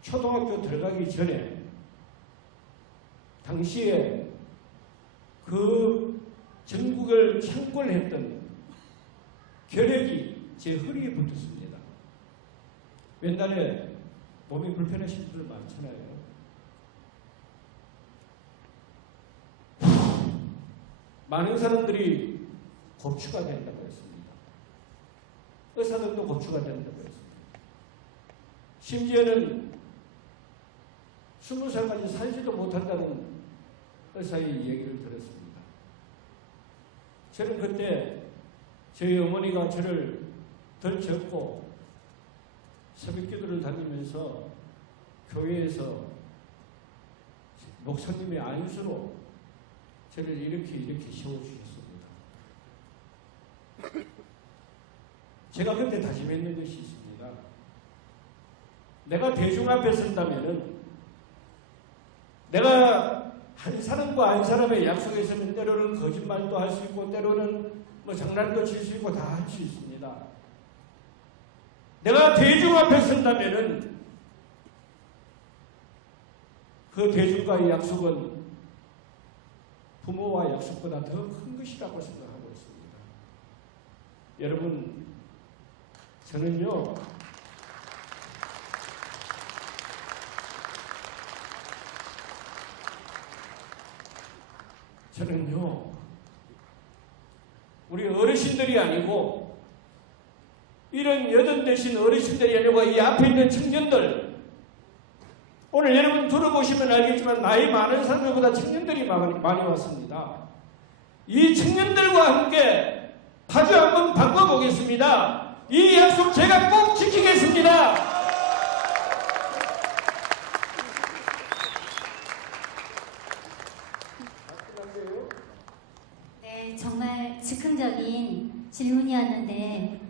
초등학교 들어가기 전에 당시에 그 전국을 창궐했던 결핵이 제 허리에 붙었습니다. 옛날에 몸이 불편하신 분들 많잖아요. 많은 사람들이 고추가 된다고 했습니다. 의사들도 고추가 된다고 했습니다. 심지어는 20살까지 살지도 못한다는 의사의 얘기를 들었습니다. 저는 그때 저희 어머니가 저를 덜쳤고 새벽기도를 다니면서 교회에서 목사님의 안수로 저를 이렇게 세워주셨습니다. 제가 그때 다짐했는 것이 있습니다. 내가 대중 앞에 선다면은 내가 한 사람과 한 사람의 약속에 서면 때로는 거짓말도 할 수 있고 때로는 뭐 장난도 칠 수 있고 다 할 수 있습니다. 내가 대중 앞에 선다면은 그 대중과의 약속은 부모와 약속보다 더 큰 것이라고 생각하고 있습니다. 여러분, 저는요, 우리 어르신들이 아니고 이런 여든 되신 어르신들이 아니고 이 앞에 있는 청년들, 오늘 여러분 들어보시면 알겠지만 나이 많은 사람들보다 청년들이 많이 왔습니다. 이 청년들과 함께 파주 한번 바꿔보겠습니다. 이 약속 제가 꼭 지키겠습니다. 네, 정말 즉흥적인 질문이었는데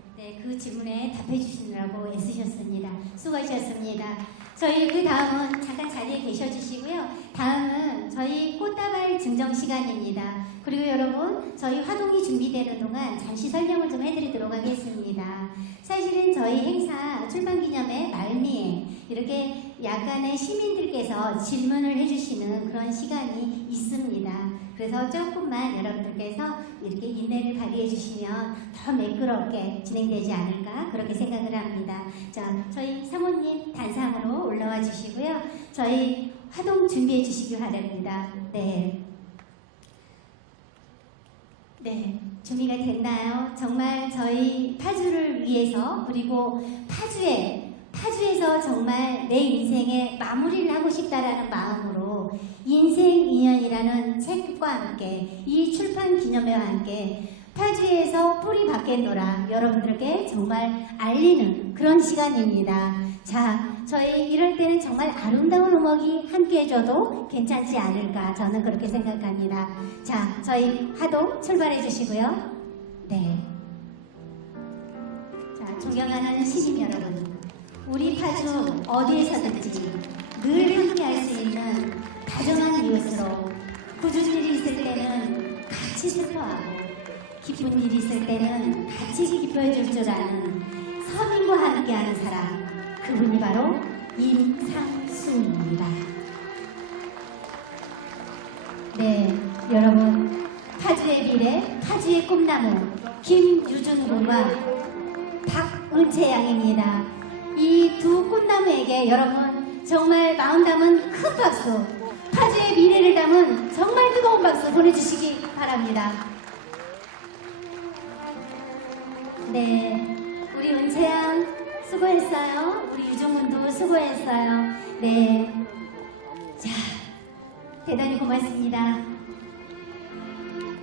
그 질문에 답해 주시느라고 애쓰셨습니다. 수고하셨습니다. 저희 그 다음은 잠깐 자리에 계셔 주시고요. 다음은 저희 꽃다발 증정 시간입니다. 그리고 여러분, 저희 화동이 준비되는 동안 잠시 설명을 좀 해드리도록 하겠습니다. 사실은 저희 행사 출판기념회 말미에 이렇게 약간의 시민들께서 질문을 해주시는 그런 시간이 있습니다. 그래서 조금만 여러분들께서 이렇게 인내를 발휘해 주시면 더 매끄럽게 진행되지 않을까 그렇게 생각을 합니다. 자, 저희 사모님 단상으로 올라와 주시고요. 저희 화동 준비해 주시기 바랍니다. 네. 네, 준비가 됐나요? 정말 저희 파주를 위해서, 그리고 파주에서 정말 내 인생에 마무리를 하고 싶다라는 마음으로 인생 인연이라는 책과 함께 이 출판 기념회와 함께 파주에서 뿌리 박겠노라 여러분들께 정말 알리는 그런 시간입니다. 자, 저희 이럴 때는 정말 아름다운 음악이 함께 해줘도 괜찮지 않을까 저는 그렇게 생각합니다. 자, 저희 화동 출발해 주시고요. 네. 자, 존경하는 시민 여러분, 우리 파주 어디에서든지 늘 함께 할 수 있는 다정한 이웃으로 굳은 일이 있을 때는 같이 슬퍼하고 기쁜 일이 있을 때는 같이 기뻐해 줄 줄 아는 서민과 함께하는 사람, 그분이 바로 임상수입니다. 네, 여러분, 파주의 미래, 파주의 꿈나무 김유준 군과 박은채 양입니다. 이 두 꽃나무에게 여러분 정말 마음 담은 큰 박수, 파주의 미래를 담은 정말 뜨거운 박수 보내주시기 바랍니다. 네, 우리 은채양 수고했어요. 우리 유종군도 수고했어요. 네, 자, 대단히 고맙습니다.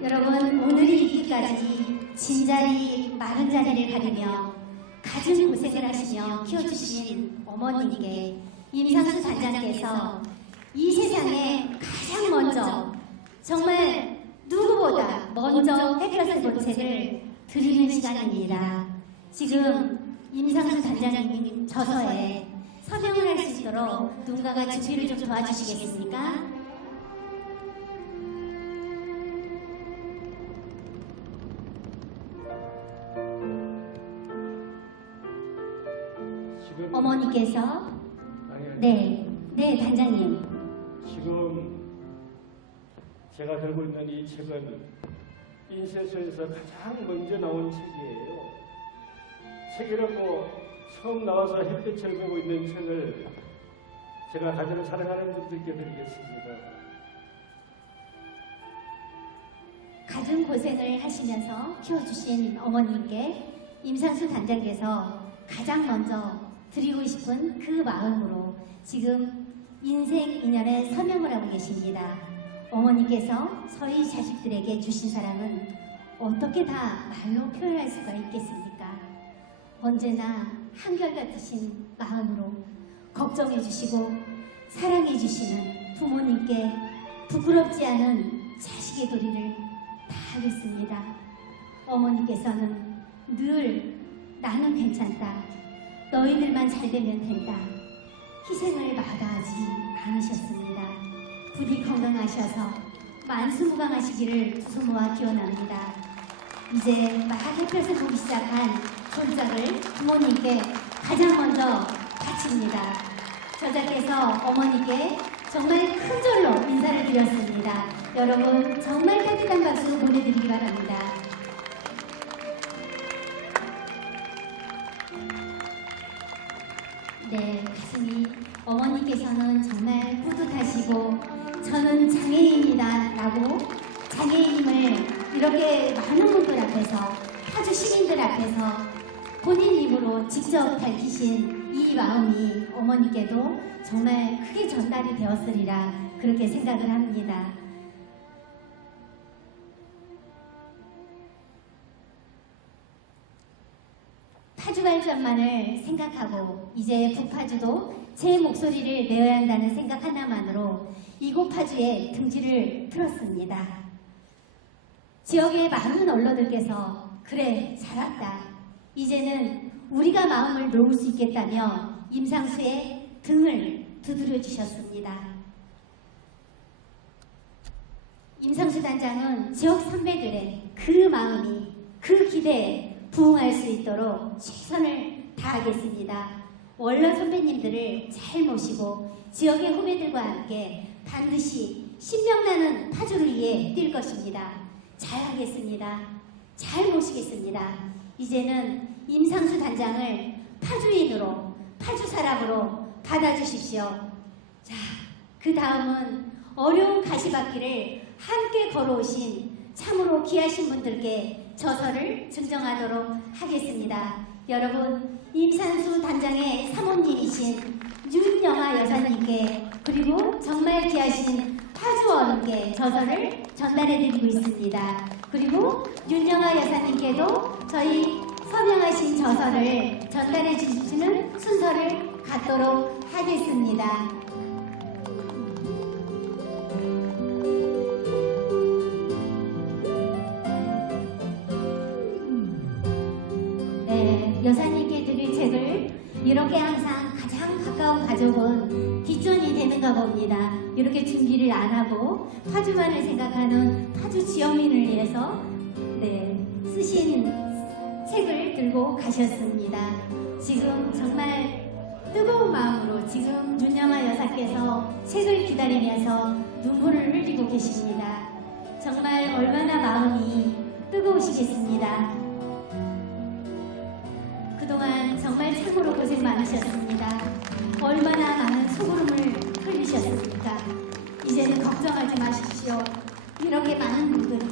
여러분, 오늘이 있기까지 진자리 마른 자리를 가리며 가진 고생을 하시며 키워주신 어머님께 임상수 단장께서 이 세상에 가장 먼저 정말 누구보다 먼저 햇볕의 본책을 드리는 시간입니다. 지금 임상수 단장님 저서에 서명을 할 수 있도록 누군가가 준비를 좀 도와주시겠습니까? 어머니께서 네 단장님, 지금 제가 들고 있는 이 책은 인쇄소에서 가장 먼저 나온 책이에요. 책이라고 처음 나와서 햇빛을 보고 있는 책을 제가 가장 사랑하는 분들께 드리겠습니다. 가진 고생을 하시면서 키워주신 어머님께 임상수 단장께서 가장 먼저 드리고 싶은 그 마음으로 지금 인생 인연에 서명을 하고 계십니다. 어머니께서 저희 자식들에게 주신 사랑은 어떻게 다 말로 표현할 수가 있겠습니까? 언제나 한결같으신 마음으로 걱정해 주시고 사랑해 주시는 부모님께 부끄럽지 않은 자식의 도리를 다하겠습니다. 어머니께서는 늘 나는 괜찮다, 너희들만 잘 되면 된다, 희생을 마다하지 않으셨습니다. 부디 건강하셔서 만수무강하시기를 두 손 모아 기원합니다. 이제 막 햇볕을 보기 시작한 손짝을 부모님께 가장 먼저 바칩니다. 저자께서 어머니께 정말 큰 절로 인사를 드렸습니다. 여러분 정말 따뜻한 박수 보내드리기 바랍니다. 네, 가슴이 어머니께서는 정말 뿌듯하시고 저는 장애인이다 라고 장애인임을 이렇게 많은 분들 앞에서, 파주 시민들 앞에서 본인 입으로 직접 밝히신 이 마음이 어머니께도 정말 크게 전달이 되었으리라 그렇게 생각을 합니다. 파주 발전만을 생각하고 이제 북파주도 제 목소리를 내어야 한다는 생각 하나만으로 이곳 파주에 등지를 틀었습니다. 지역의 많은 언론들께서 그래 잘왔다, 이제는 우리가 마음을 놓을 수 있겠다며 임상수의 등을 두드려 주셨습니다. 임상수 단장은 지역 선배들의 그 마음이, 그 기대에 부응할 수 있도록 최선을 다하겠습니다. 원로 선배님들을 잘 모시고 지역의 후배들과 함께 반드시 신명나는 파주를 위해 뛸 것입니다. 잘 하겠습니다. 잘 모시겠습니다. 이제는 임상수 단장을 파주인으로, 파주 사람으로 받아주십시오. 자, 그 다음은 어려운 가시밭길을 함께 걸어오신 참으로 귀하신 분들께 저서를 증정하도록 하겠습니다. 여러분, 임상수 단장의 사모님이신 윤영아 여사님께, 그리고 정말 귀하신 파주 어른께 저서를 전달해드리고 있습니다. 그리고 윤영아 여사님께도 저희 서명하신 저서를 전달해 주시는 순서를 갖도록 하겠습니다. 네, 여사님께 드릴 책을 이렇게 항상 가장 가까운 가족은 뒷전이 되는가 봅니다. 이렇게 준비를 안 하고 파주만을 생각하는 파주 지역민을 위해서 쓰신 책을 들고 가셨습니다. 지금 정말 뜨거운 마음으로 지금 윤영아 여사께서 책을 기다리면서 눈물을 흘리고 계십니다. 정말 얼마나 마음이 뜨거우시겠습니다. 그동안 정말 참으로 고생 많으셨습니다. 얼마나 많은 수고름을 흘리셨습니까? 이제는 걱정하지 마십시오. 이렇게 많은 분들이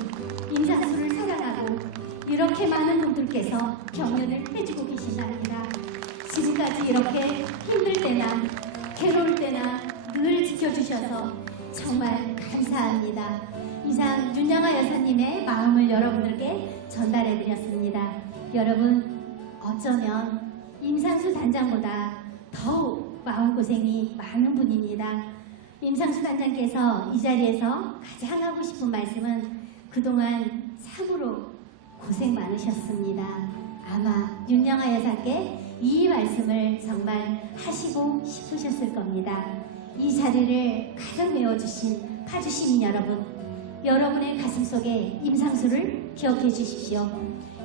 임상수를 사랑하고 이렇게 많은 분들께서 격려를 해주고 계신답니다. 지금까지 이렇게 힘들 때나 괴로울 때나 늘 지켜주셔서 정말 감사합니다. 이상 윤영아 여사님의 단장보다 더욱 마음고생이 많은 분입니다. 임상수 단장께서 이 자리에서 가장 하고 싶은 말씀은 그동안 참으로 고생 많으셨습니다. 아마 윤영아 여사께 이 말씀을 정말 하시고 싶으셨을 겁니다. 이 자리를 가득 메워주신 파주 시민 여러분, 여러분의 가슴속에 임상수를 기억해 주십시오.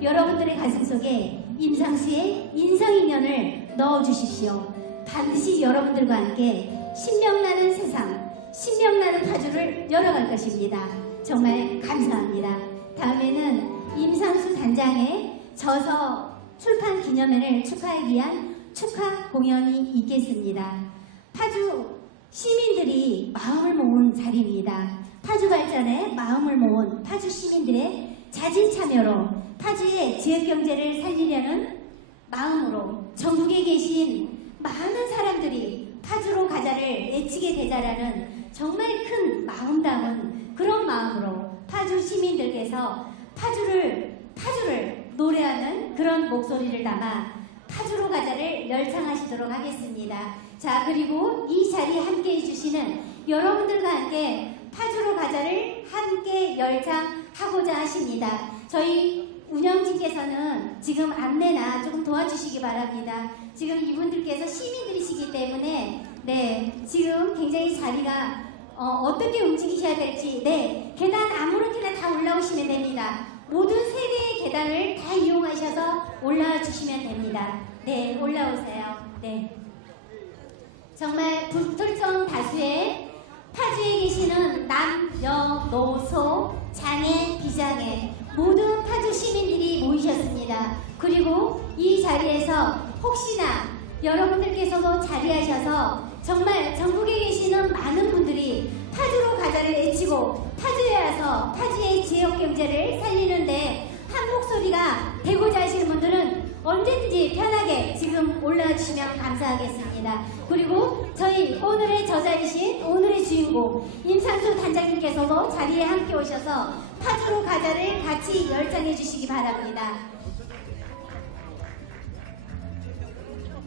여러분들의 가슴속에 임상수의 인성인연을 넣어주십시오. 반드시 여러분들과 함께 신명나는 세상, 신명나는 파주를 열어갈 것입니다. 정말 감사합니다. 다음에는 임상수 단장의 저서 출판 기념회를 축하하기 위한 축하 공연이 있겠습니다. 파주 시민들이 마음을 모은 자리입니다. 파주 발전에 마음을 모은 파주 시민들의 자진 참여로 파주의 지역경제를 살리려는 마음으로 전국에 계신 많은 사람들이 파주로 가자를 애치게 되자라는 정말 큰 마음 담은 그런 마음으로 파주 시민들께서 파주를 노래하는 그런 목소리를 담아 파주로 가자를 열창하시도록 하겠습니다. 자, 그리고 이 자리에 함께 해주시는 여러분들과 함께 파주로 가자를 함께 열창하고자 하십니다. 저희 운영진께서는 지금 안내나 조금 도와주시기 바랍니다. 지금 이분들께서 시민들이시기 때문에 지금 굉장히 자리가 어떻게 움직이셔야 될지 계단 아무렇게나 다 올라오시면 됩니다. 모든 3개의 계단을 다 이용하셔서 올라와 주시면 됩니다. 올라오세요. 정말 불특정 다수의 파주에 계시는 남, 여, 노, 소, 장애, 비장애 모든 파주 시민들이 모이셨습니다. 그리고 이 자리에서 혹시나 여러분들께서도 자리하셔서 정말 전국에 계시는 많은 분들이 파주로 가자를 외치고 파주에 와서 파주의 지역경제를 살리는데 한 목소리가 되고자 하시는 분들은 언제든지 편하게 지금 올라와 주시면 감사하겠습니다. 그리고 저희 오늘의 저자이신 오늘의 주인공 임상수 단장님께서도 자리에 함께 오셔서 파주로 가자를 같이 열창해 주시기 바랍니다.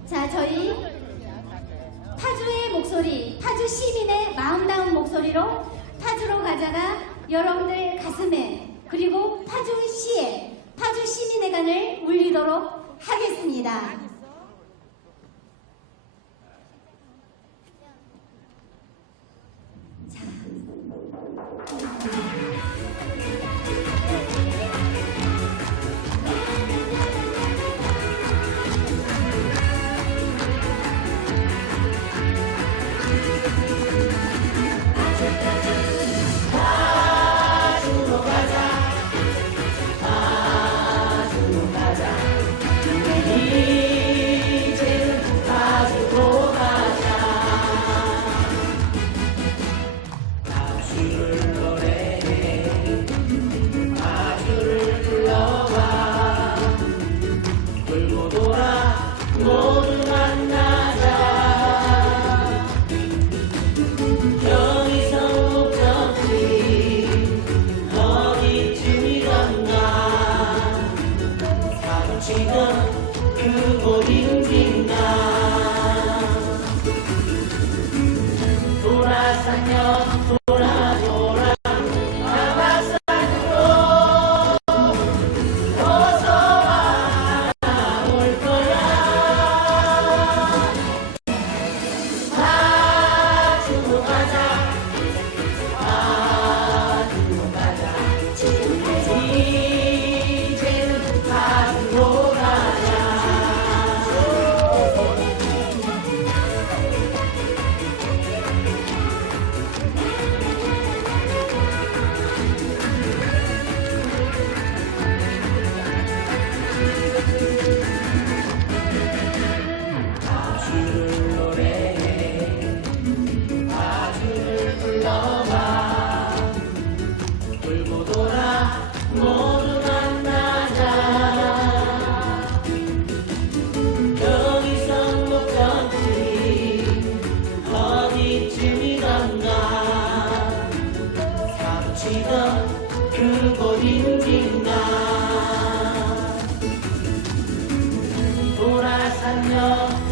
자, 저희 파주의 목소리, 파주 시민의 마음 닿은 목소리로 파주로 가자가 여러분들 가슴에 그리고 파주시에 파주 시민의 간을 울리도록 하겠습니다. 돌아서며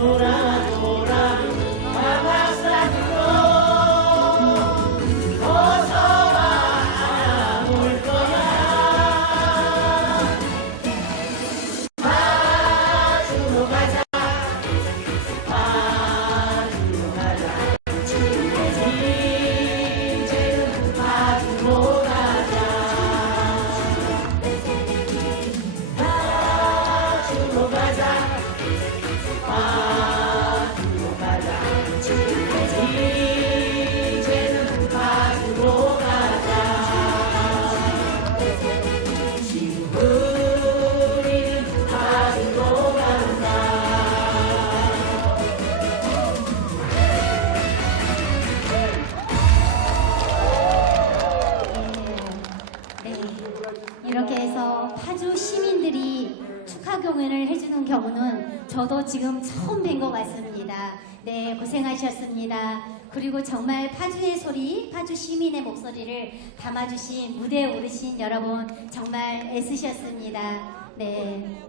저도 지금 처음 뵌 것 같습니다. 네, 고생하셨습니다. 그리고 정말 파주의 소리, 파주 시민의 목소리를 담아주신 무대에 오르신 여러분 정말 애쓰셨습니다. 네.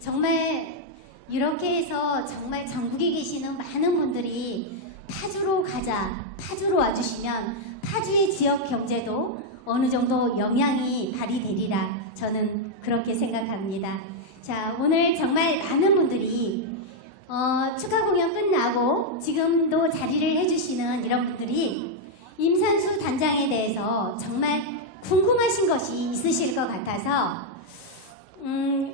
정말 이렇게 해서 정말 전국에 계시는 많은 분들이 파주로 가자, 파주로 와주시면 파주의 지역 경제도 어느 정도 영향이 발휘되리라 저는 그렇게 생각합니다. 자, 오늘 정말 많은 분들이 축하 공연 끝나고 지금도 자리를 해주시는 이런 분들이 임상수 단장에 대해서 정말 궁금하신 것이 있으실 것 같아서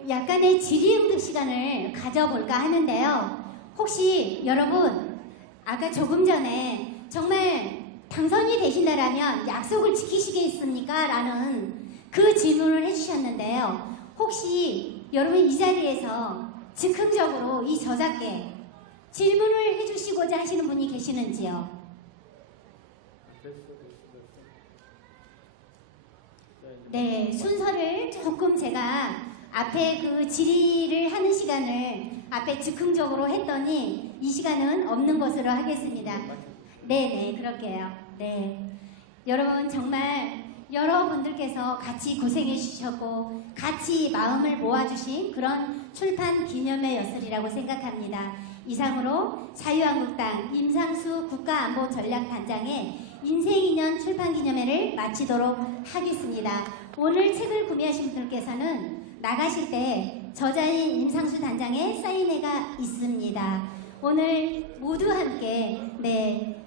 약간의 질의응답 시간을 가져볼까 하는데요. 혹시 여러분 아까 조금 전에 정말 당선이 되신다라면 약속을 지키시겠습니까? 라는 그 질문을 해주셨는데요. 혹시 여러분 이 자리에서 즉흥적으로 이 저작게 질문을 해주시고자 하시는 분이 계시는지요? 네, 순서를 조금 제가 앞에 그 질의를 하는 시간을 앞에 즉흥적으로 했더니 이 시간은 없는 것으로 하겠습니다. 네네, 그럴게요. 네. 여러분 정말 여러분들께서 같이 고생해 주셨고 같이 마음을 모아주신 그런 출판 기념회였으리라고 생각합니다. 이상으로 자유한국당 임상수 국가안보전략단장의 인생인연 출판기념회를 마치도록 하겠습니다. 오늘 책을 구매하신 분들께서는 나가실 때 저자인 임상수 단장의 사인회가 있습니다. 오늘 모두 함께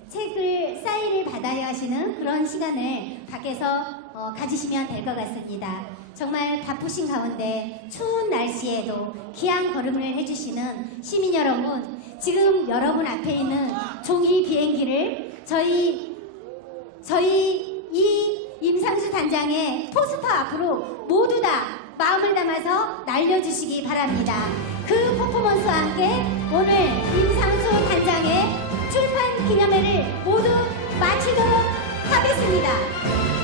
책을 사인을 받아야 하시는 그런 시간을 밖에서 가지시면 될 것 같습니다. 정말 바쁘신 가운데 추운 날씨에도 귀한 걸음을 해주시는 시민 여러분, 지금 여러분 앞에 있는 종이 비행기를 저희 이 임상수 단장의 포스터 앞으로 모두 다 마음을 담아서 날려주시기 바랍니다. 그 퍼포먼스와 함께 오늘 임상수 단장의 출판 기념회를 모두 마치도록 하겠습니다.